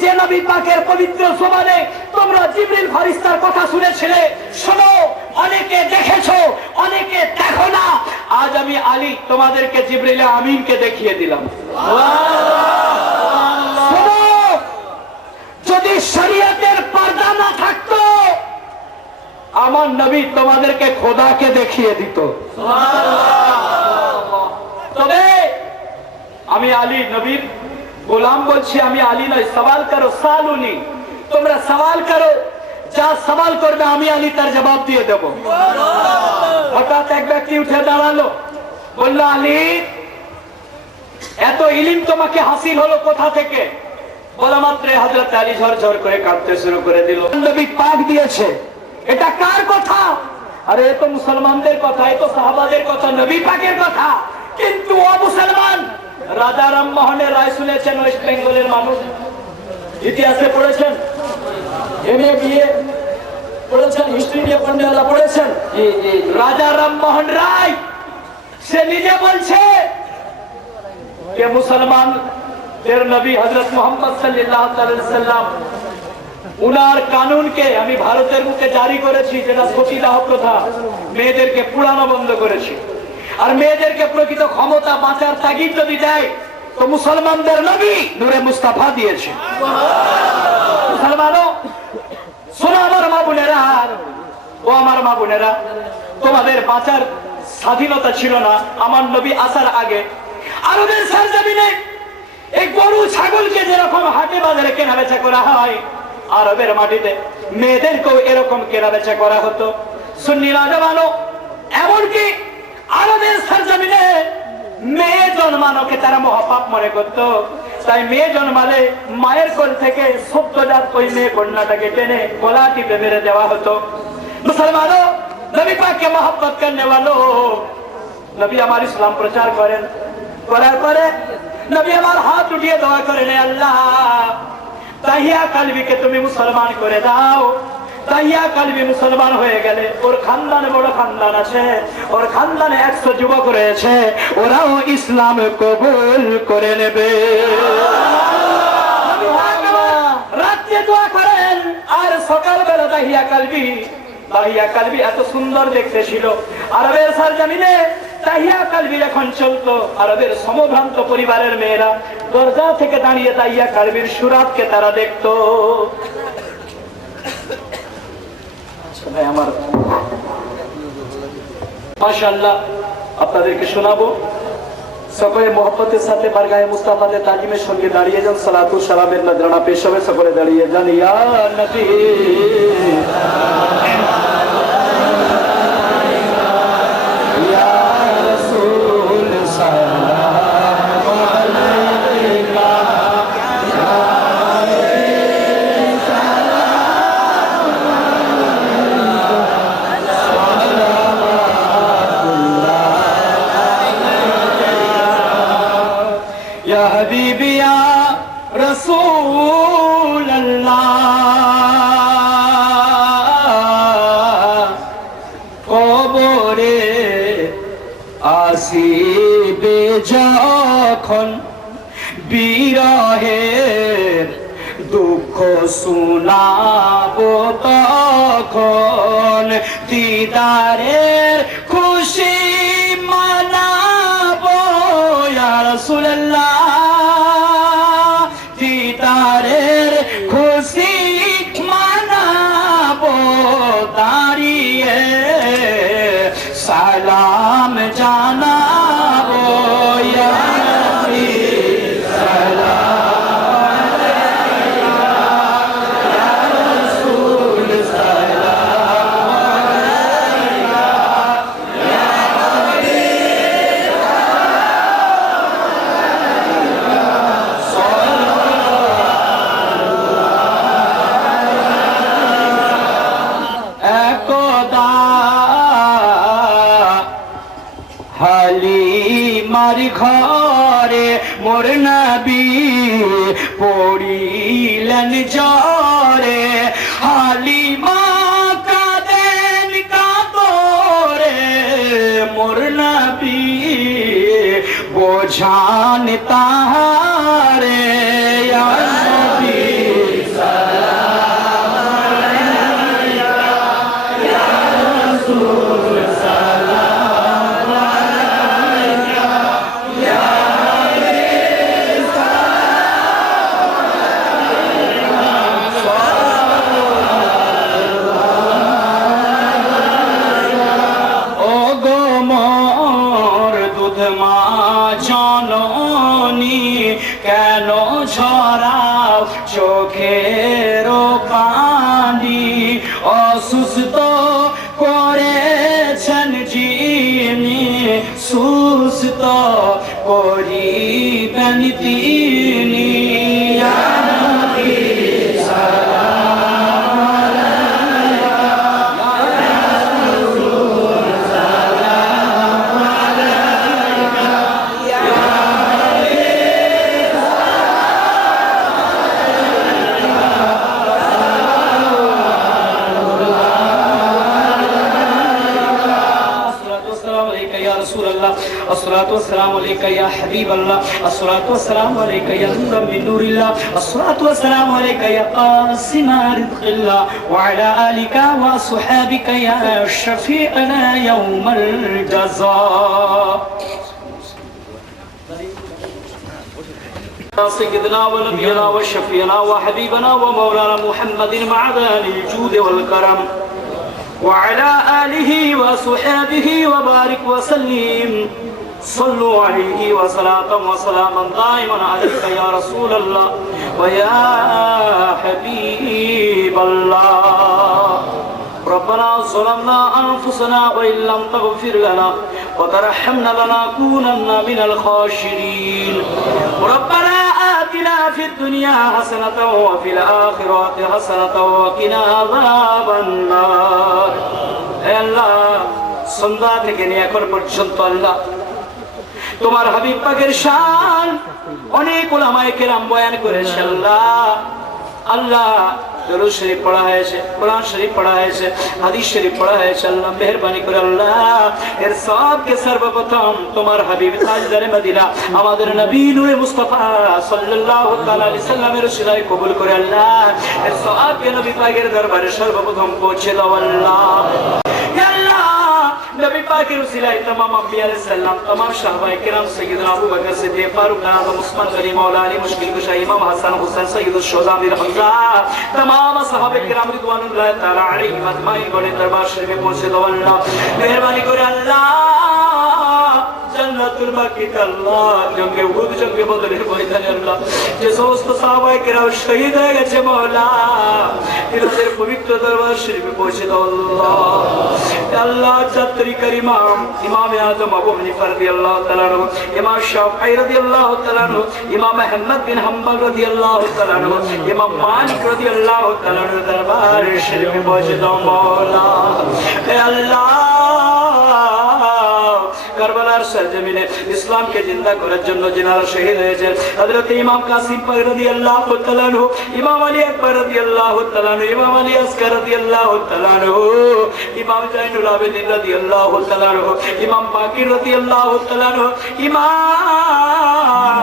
যে নবী পাকের পবিত্র জবানে তোমরা জিবরিল ফেরেশতার কথা শুনেছিলে, শোনো, অনেকে দেখেছো অনেকে দেখো না। আজ আমি আলী তোমাদেরকে জিবরিল আমিনকে দেখিয়ে দিলাম। শোনো, যদি শরীয়তের পর্দা না থাকতো আমার নবী তোমাদেরকে খোদাকে দেখিয়ে দিত। তবে আমি আলী নবীর গোলাম বলছি, আমি আলী নয়। সওয়াল করো, সালুনি, তোমরা সওয়াল করো, যা সওয়াল করবে আমি আলী তার জবাব দিয়ে দেব। হঠাৎ এক ব্যক্তি উঠে দাঁড়ালো, বলল, আলী এত ইলম তোমাকে হাসিল হলো কোথা থেকে? বলা মাত্র হযরত আলী ঝরঝর করে কাঁদতে শুরু করে দিল। নবী পাক দিয়েছে, এটা কার কথা? আরে এ তো মুসলমানদের কথা, এ তো সাহাবাদের কথা, নবী পাকের কথা। কিন্তু ও মুসলমান, রাজা রামমোহনের রায় শুনেছেন? ওয়েস্ট বেঙ্গলের মানুষ, ইতিহাসে পড়েছেন, এমএ বিএ পড়েছেন, হিস্ট্রি নিয়ে পড়নেওয়ালা পড়েছেন। রাজা রামমোহন রায় সে নিজে বলছে যে মুসলমানদের নবী হযরত মুহাম্মদ সাল্লাল্লাহু আলাইহি ওয়াসাল্লাম উনার কানুনকে আমি ভারতের বুকে জারি করেছি, যেটা সতীদাহ প্রথা, মেয়েদেরকে পুরানো বন্ধ করেছি। আর মেয়েদেরকে প্রকৃত ক্ষমতা বাঁচার তাগিদ যদি দেয় তো মুসলমানদের নবী নূরে মুস্তাফা দিয়েছে। মুসলমানও শোনো, আমার মা বোনেরা, ও আমার মা বোনেরা, তোমাদের বাঁচার স্বাধীনতা ছিল না আমার নবী আসার আগে। আরবের সরজমিনে এই গরু ছাগলকে যেরকম হাটে বাজারে কেনা বেচা করা হয়, আরবের মাটিতে মেয়েদেরকেও এরকম কেনা বেচা করা হতো। সুন্নি নওজওয়ানও, এমনকি আরবের সরজমিনে মেয়ে জন্মানোকে তারা মহাপাপ মনে করত। তাই মেয়ে জন্মালে মায়ের কোল থেকে সদ্যজাত ওই মেয়ে কন্যাটাকে টেনে গলা টিপে মেরে দেওয়া হতো। মুসলমানও, নবী পাককে মহব্বত করনে वालो, নবী আমার ইসলাম প্রচার করেন, করার পরে নবী আমার হাত উঠিয়ে দোয়া করেন, আল্লাহ তাহিয়া কালবিকে তুমি মুসলমান করে দাও। তাহিয়া কালবি মুসলমান হয়ে গেলে ওর খানদানে বড় খানদান আছে, ওর খানদানে 100 যুবক রয়েছে, ওরাও ইসলাম কবুল করে নেবে। রাত্রে দোয়া করেন আর সকালবেলা তাহিয়া কালবি এত সুন্দর দেখতে ছিল। আরবের সরজমিনে তাহিয়া কালবি যখন চলতো, আরবের সমভ্রান্ত পরিবারের মেয়েরা দরজা থেকে দাঁড়িয়ে তাহিয়া কালবির সুরাতকে তারা দেখতো। আমার মাশাআল্লাহ আপনাদেরকে শোনাবো। সকলে মোহব্বতের সাথে বারগাহে মুস্তাফাদের তাজিমের সঙ্গে দাঁড়িয়ে যান, সালাতু সালামের নজরানা পেশ হবে। সকলে দাঁড়িয়ে যান। ইয়া নবী ইয়া রাসূল সাল্লাল্লাহু আলাইকা या हबीबी या रसूल अल्लाह, कबरे आसी बेजा যখন বিরহের দুঃখ শোনাবো তখন দিদারের খুশি মানাবো ইয়া রাসূলুল্লাহ দিদারের খুশি মানাবো দাঁড়িয়ে সালাম জানাবো ইয়া নবী সালাম হালিমার ঘরে মোর নবী পড়িলেন জ্বরে হালিমা কাঁদেন কাতরে মোর নবী বোঝান তাহারে ইয়া নবী সালাম আলাইকা ইয়া রাসূল সালাম আলাইকা ইয়া হাবিব সালাম আলাইকা ও গো মোর দুধ মা জননী কেন ঝরাও চোখের পানি অসুস্থ করেছেন যিনি সুস্থ করিবেন তিনি ইয়া নবী সালাম আলাইকা ইয়া রাসূল সালাম আলাইকা ইয়া হাবিব الصلاة والسلام عليك يا حبيب الله الصلاة والسلام عليك يا نور من نور الله الصلاة والسلام عليك يا قاسم رزق الله وعلى آلك وصحابك يا شفيعنا يوم الجزاء سيدنا ونبينا وشفينا وحبيبنا ومولانا محمد معدن الجود والكرم وعلى آله وصحابه وبارك وسلم صلوا عليه وصلاة وسلاما دائما عليك يا رسول الله ويا حبيب الله ربنا ظلمنا أنفسنا وإن لم تغفر لنا وترحمنا لنكونن من الخاسرين ربنا آتنا في الدنيا حسنة وفي الآخرة حسنة وقنا عذاب النار আল্লাহ সন্ধ্যা থেকে নিয়ে এখন পর্যন্ত আল্লাহ তোমার হাবিব পাকের শান অনেক উলামায়ে কেরাম বয়ান করেছে আল্লাহ আল্লাহ দরুদ শরীফ পড়া হয়েছে কোরআন শরীফ পড়া হয়েছে হাদিস শরীফ পড়া হয়েছে আল্লাহ মেহেরবানি করে আল্লাহ এর সবকে সর্বপ্রথম তোমার হাবিব তাজদারে মদিনা আমাদের নবী নূরে মুস্তাফা সাল্লাল্লাহু তাআলা আলাইহি সাল্লামের উসিলায় কবুল করে আল্লাহ এর সবকে নবী পাকের দরবারে সর্বপ্রথম পৌঁছে দাও আল্লাহ ইয়া আল্লাহ নবী পাকের উসিলায় तमाम अंबिया अलैहि सलाम तमाम साहबाए किराम सय्यदना अबू बकर सिद्दीक फारूक आजम उस्मान गनी मौला अली मुश्किल कुशा इमाम हसन हुसैन सय्यदुश शुहदा मीर हमजा तमाम साहबे किराम रिदवानुल्लाह ताला अलैहिम अजमाइन बड़े दरबार शरीफ में पहुंचे दो अल्लाह मेहरबानी करे अल्लाह জান্নাতুল বাকিতে আল্লাহ জঙ্গে উহুদ জঙ্গে বদরের ময়দানে আল্লাহ যে সমস্ত সাহাবায়ে কেরাম শহীদ হয়ে গেছে মাওলা তিনাদের পবিত্র দরবার শরীফে পৌঁছে দাও আল্লাহ আল্লাহ জাত্রিকার ইমাম ইমাম আযম আবু হানিফা রাদিয়াল্লাহু তাআলা আনহু ইমাম শাফঈ রাদিয়াল্লাহু তাআলা আনহু ইমাম আহমদ বিন হাম্বল রাদিয়াল্লাহু তাআলা আনহু ইমাম মালিক রাদিয়াল্লাহু তাআলা আনহু দরবার শরীফে পৌঁছে দাও মাওলা হে আল্লাহ কারবালার সরজমিনে ইসলামকে জিন্দা করার জন্য যিনারা শহীদ হয়েছেন হযরত ইমাম কাসিম পাক রাদিয়াল্লাহু তাআলা আনহু ইমাম আলী আকবর রাদিয়াল্লাহু তাআলা আনহু ইমাম আলী আসগর রাদিয়াল্লাহু তাআলা আনহু ইমাম জাইনুল আবেদিন রাদিয়াল্লাহু তাআলা আনহু ইমাম বাকির রাদিয়াল্লাহু তাআলা আনহু ইমাম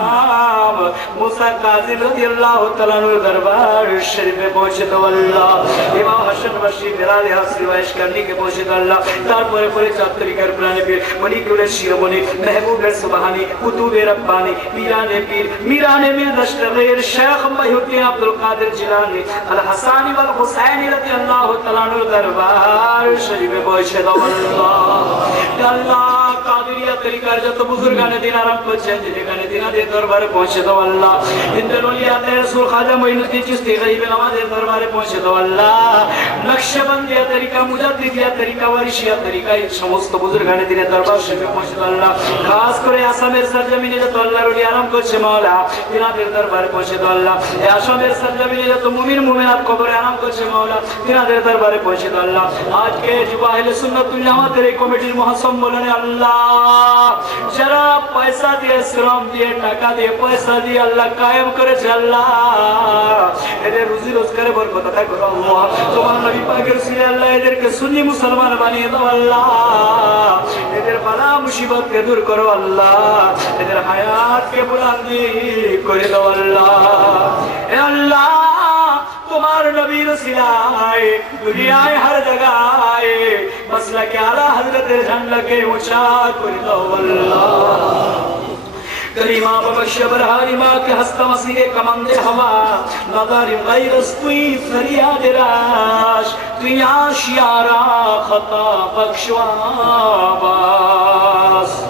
काजिम रज़ियल्लाहु तआला अन्हु दरबार शरीफ में पहुंचे तो अल्लाह इमाम हसन बसरी मेराज हासिल वाइश करने के पहुंचे तो अल्लाह तारपरे परे चातरी कर पुराने पीर मनी कुले शिरोमणि महबूब सुबहानी कुतुब रब्बानी मीराने पीर मीराने में दश्त गैर शेख महिउद्दीन अब्दुल कादिर जिलानी अल हसानी वल हुसैनी रज़ियल्लाहु तआला अन्हु दरबार शरीफ में पहुंचे तो अल्लाह कादिरिया तरीकार যত বুজুর্গানে দিন আরাম করছেন যেখানে দিনাদের দরবারে পৌঁছে দাও আল্লাহ ইনদের ওলিয়া রাসূল খাজা মঈনুদ্দিন চিশতি গায়বে আমাদের দরবারে পৌঁছে দাও আল্লাহ নকশবন্দিয়া তরিকা মুজাদ্দিদিয়া তরিকা ওয়ারিশিয়া তরিকা এই সমস্ত বুজুর্গানে দিনের দরবার শরীফে পৌঁছে দাও আল্লাহ খাস করে আসামের সরজমিনে যত আল্লাহর ওলি আরাম করছে মাওলা দিনাদের দরবারে পৌঁছে দাও আল্লাহ এই আসামের সরজমিনে যত মুমিন মুমিনাত কবরে আরাম করছে মাওলা দিনাদের দরবারে পৌঁছে দাও আল্লাহ আজকে যুব আহলে সুন্নাতুল জামাতের এই কমিটির মহাসম্মেলনে আল্লাহ যারা পয়সা দিয়ে শ্রম দিয়ে টাকা দিয়ে পয়সা দিয়ে আল্লাহ কায়েম করেছে আল্লাহ এদের রুজি রোজগারে বরকত আতা করো আল্লাহ তোমার নবী পাকের উসিলে আল্লাহ এদেরকে সুন্নি মুসলমান বানিয়ে দাও আল্লাহ এদের বালা মুসিবতকে দূর করো আল্লাহ এদের হায়াতকে বুলন্দি করে দাও আল্লাহ এ আল্লাহ তোমার নবীর উসিলায় দুনিয়ায় হর জায়গায় মসলা কে আলা হযরতের ঝান্ডাকে উঁচা করে দাও আল্লাহ करीमा बबशबर हारिमा के हस्ता मसीह कमंदे हवा नदारी गैरस तुई फरियाद राश तुई आशियारा खता बख्शवाबास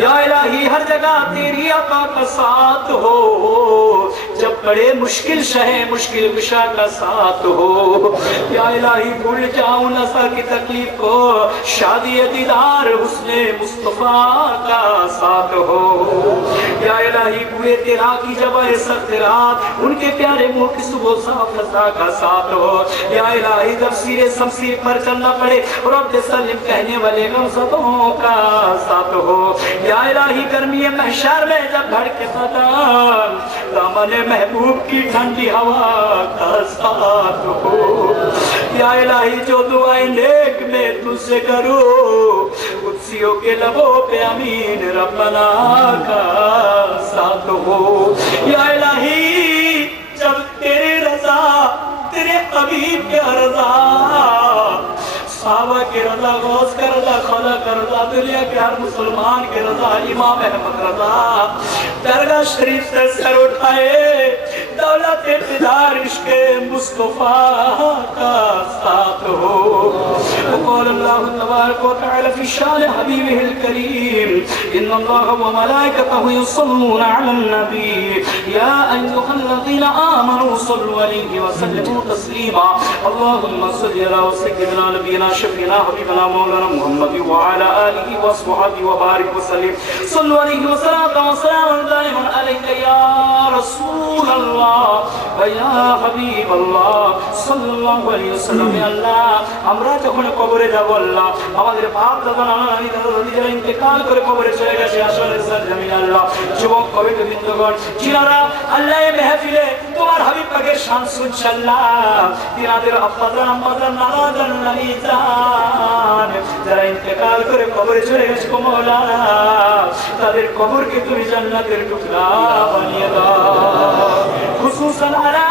या इलाही हर जगह तेरी अता का साथ हो जब बड़े मुश्किल शहे मुश्किल कुशा का साथ हो या इलाही भूल जाऊं नसा की तकलीफ को शादी दीदार हुस्ने मुस्तफा का साथ हो या इलाही पूरे तेरा की जब सख्त रात उनके प्यारे मुंह की सुबह साफ फसा का साथ हो या इलाही जब सिरे शमशीर पर चलना पड़े रब सलीम कहने वाले गमज़दों का साथ हो या इलाही गर्मी महशर में जब धड़के बदन दामन महबूब की ठंडी हवा का साथ हो या इलाही जो दुआएं नेक में तुझसे करो कुर्सियों के लबों पे अमीन रब्बना का साथ हो या इलाही जब तेरे रजा तेरे हबीब के रजा साहबा के रजा गौस का रजा खुदा का रजा दुनिया के हर मुसलमान के रजा इमाम अहमद रजा दरगाह शरीफ से सर उठाए दौलत इक़्तिदार इश्क़ मुस्तफा का साथ हो وقال الله تبارك وتعالى في شان حبيبه الكريم إن الله وملائكته يصلون على النبي يا أيها الذين آمنوا صلوا عليه وسلموا تسليما اللهم صل على سيدنا نبينا شفينا حبيبنا مولانا محمد وعلى آله وصحبه وبارك وسلم صلوا عليه وسلم وسلاما دائما عليك يا رسول الله ويا حبيب الله صلى الله عليه وسلم يا الله আমরা যখন কবরে যাব আল্লাহ আমাদের বাপ দাদা নানা নানি দাদা দাদি যারা ইন্তেকাল করে কবরে চলে গেছে আসলের সরজমিন আল্লাহ যুবক কবিতা বৃন্দগণ যিনারা আল্লাহ এই মাহফিলে তোমার হাবিব পাকের শান শুনছে আল্লাহ তিনাদের আব্বাজান আম্মাজান নানা জান নানি জান যারা ইন্তেকাল করে কবরে চলে গেছে গো মাওলানা তাদের কবরকে তুমি জান্নাতের টুকরা বানিয়ে দাও খুসুসান আলা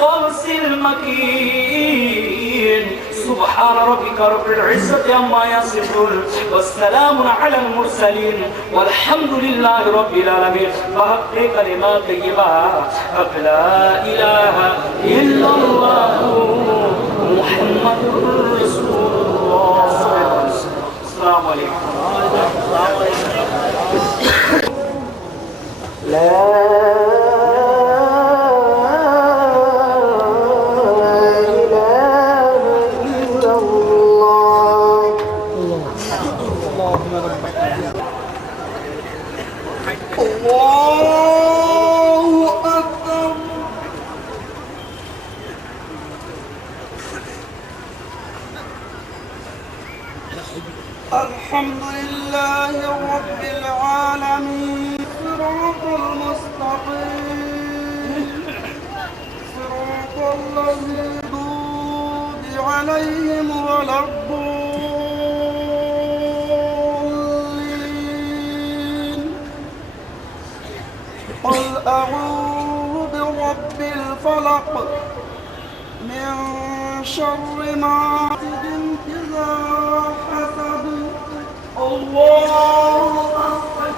ওয়াসিল মাকিন سبحان ربك رب العزة عما يصفون والسلام على المرسلين والحمد لله رب العالمين بحق كلمات طيبة لا إله إلا الله محمد رسول الله السلام عليكم لا الحمد لله رب العالمين صراط المستقيم صراط الذين أنعمت عليهم ولا الضالين قل أعوذ برب الفلق من شر ما إذا حسد الله أكبر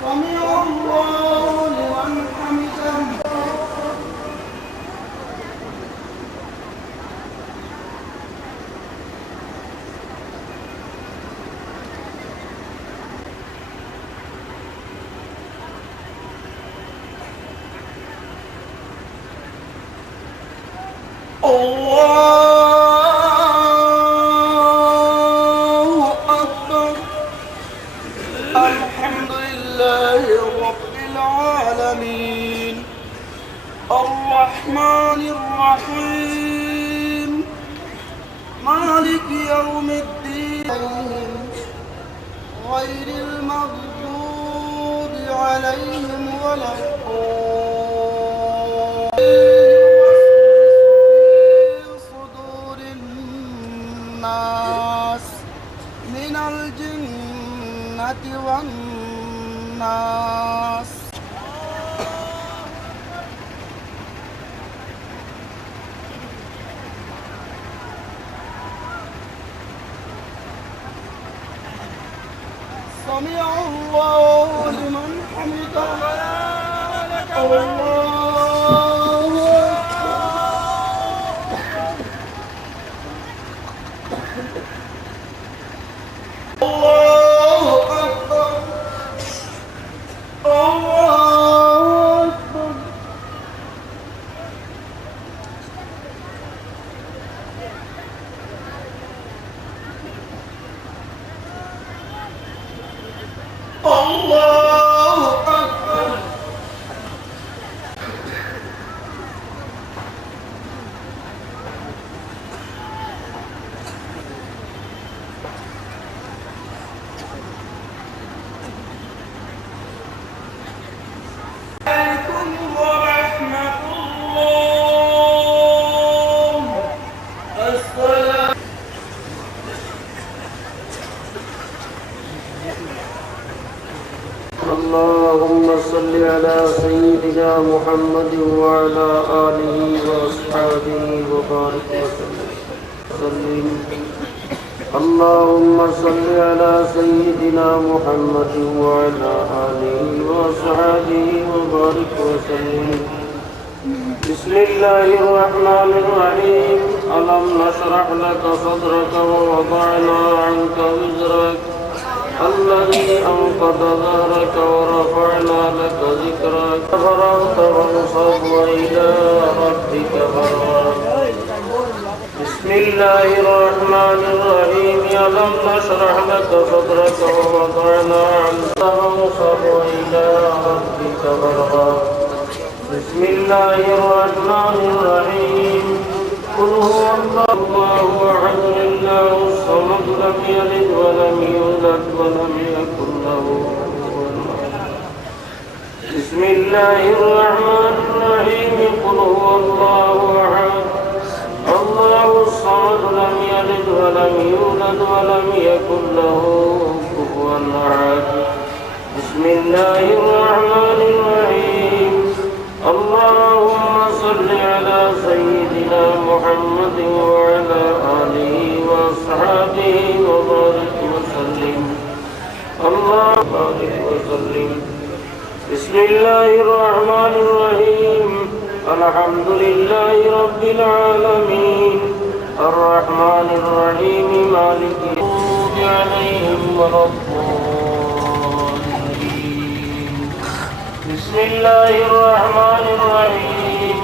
سمع الله لمن حمده الله أكبر الحمد لله رب العالمين الرحمن الرحيم مالك يوم الدين غير المغضوب عليهم ولا صدور الناس من الجنة والناس سمع الله لمن حمده الله الله أكبر الله أكبر الله أكبر عليكم ورحمة الله السلام اللهم صل على سيدنا محمد وعلى آله وأصحابه وبارك وسلم اللهم صل على سيدنا محمد وعلى آله وأصحابه وبارك وسلم بسم الله الرحمن الرحيم ألم نشرح لك صدرك ووضعنا عنك وزرك الذي أنقض ظهرك ورفعنا لك ذكرك فرغت فانصب وإلى ربك فارغب بسم الله الرحمن الرحيم ألم نشرح لك صدرك ووضعنا عنك فانصب وإلى ربك فارغب بسم الله الرحمن الرحيم قل هو الله أحد الله الصمد لم يلد ولم يولد ولم يكن له كفوا أحد بسم الله الرحمن الرحيم قل هو الله أحد الله الصمد لم يلد ولم يولد ولم يكن له كفوا أحد بسم الله الرحمن الرحيم اللهم صل على سيدنا محمد وعلى آله وأصحابه وبارك وسلم اللهم بارك وسلم بسم الله الرحمن الرحيم الحمد لله رب العالمين الرحمن الرحيم مالك يوم عليهم ولا الضالين بسم الله الرحمن الرحيم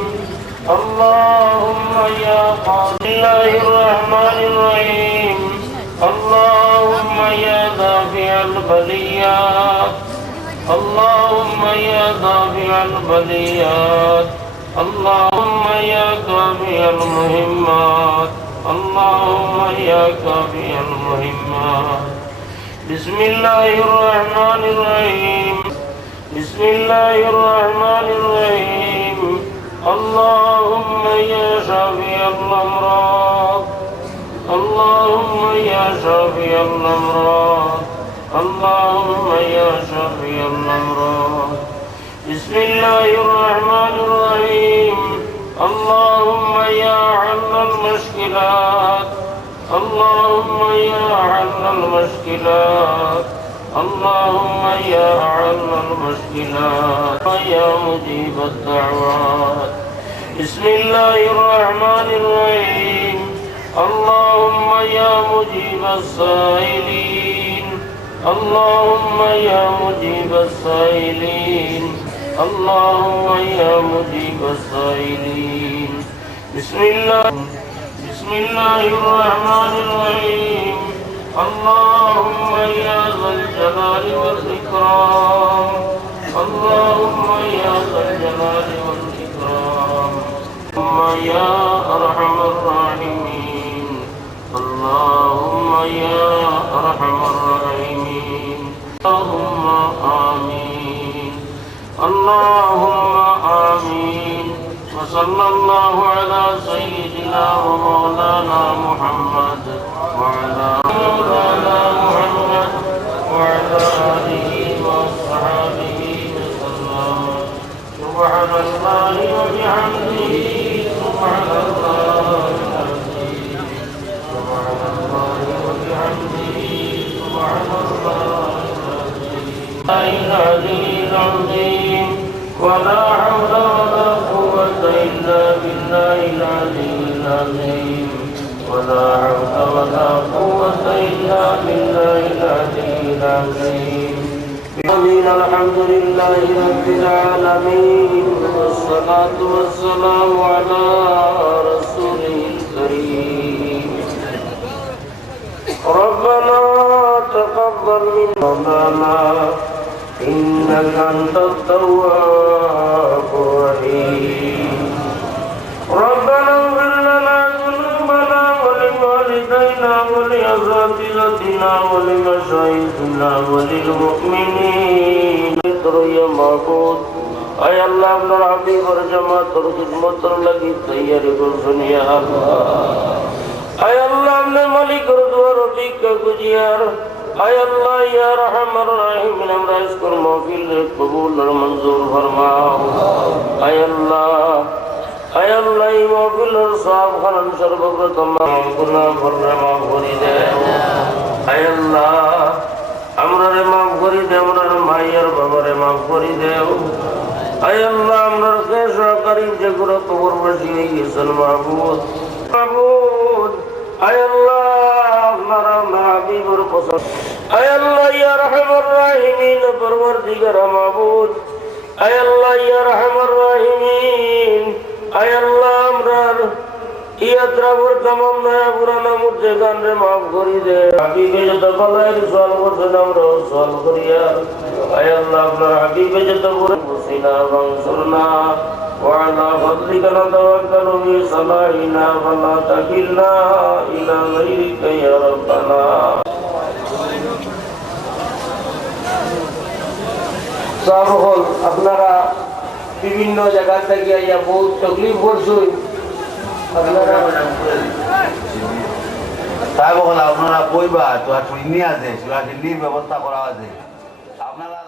اللهم يا قاضي الله الرحمن الرحيم اللهم يا دافع البليات اللهم يا دافع البليات اللهم يا كافي المهمات اللهم يا كافي المهمات بسم الله الرحمن الرحيم بسم الله الرحمن الرحيم اللهم يا شافي الأمراض اللهم يا شافي الأمراض اللهم يا شافي الأمراض بسم الله الرحمن الرحيم اللهم يا حل المشكلات اللهم يا حل المشكلات اللهم يا حل المشكلات ويا مجيب الدعوات بسم الله الرحمن الرحيم اللهم يا مجيب السائلين اللهم يا مجيب السائلين اللهم يا مجيب السائلين بسم الله الرحمن الرحيم اللهم يا ذا الجلال والإكرام اللهم يا ذا الجلال والإكرام اللهم يا أرحم الراحمين اللهم يا أرحم الراحمين اللهم آمين اللهم آمين وصلى الله على سيدنا ومولانا محمد وعلى مولانا محمد وعلى آله وصحبه وسلم سبحان الله وبحمده سبحان الله العظيم سبحان الله وبحمده سبحان الله العظيم العظيم ولا حول ولا قوة إلا بالله العلي العظيم ولا حول ولا قوة إلا بالله العلي العظيم آمين الحمد لله رب العالمين والصلاة والسلام على رسوله الكريم ربنا تقبل منا إنك أنت التواب الرحيم ربنا اغفر لنا ذنوبنا ولوالدينا ولأساتذتنا ولمشايخنا وللمؤمنين يا معبود أي الله من الحبيب والجماعة والخدمة لك تيار كل يا الله أي الله من ملك الدور بك كجيار أي الله يا رحم الرحيم আমরা ইসকর মাহফিল কবুল আর মঞ্জুর ফরমাও আয় আল্লাহ এই মাহফিলের সব খান সর্বপ্রথম গুনাহ ভরে মাফ করে দাও আয় আল্লাহ আমরারে মাফ করে দাও আমরার মায়ের বাবারে মাফ করে দাও আয় আল্লাহ আমরার কে সহকারী যেগুলো কবরবাসী হয়ে গেছেন মাহবুব মাহবুব আয় আল্লাহ আপনারা হাবিবুর পছন্দ আয় আল্লাহ ইয়া রহমার রাহিমিন পরওয়ারদিগার মাবুদ আয় আল্লাহ ইয়া রহমার রাহিমিন আয় আল্লাহ আমরার ইয়াত্রাবর तमाम নয়া পুরানা মুর্দে গানরে maaf করি দে হাবিবে যত কলায়ের সওয়াল করছেন আমরা সওয়াল করিয়া আয় আল্লাহ আপনার হাবিবে যত পুরো মুসিনা বাংসুরনা وعلى فضلك نتوكل في صلاحنا فلا تكلنا إلى غيرك يا ربنا সাবহল আপনারা বিভিন্ন জায়গা থেকে আইয়া বহুত তকলিফ করছুই আপনারা সাবহল আপনারা কইবা তো আর নিয়ে আছে ব্যবস্থা করা আছে আপনারা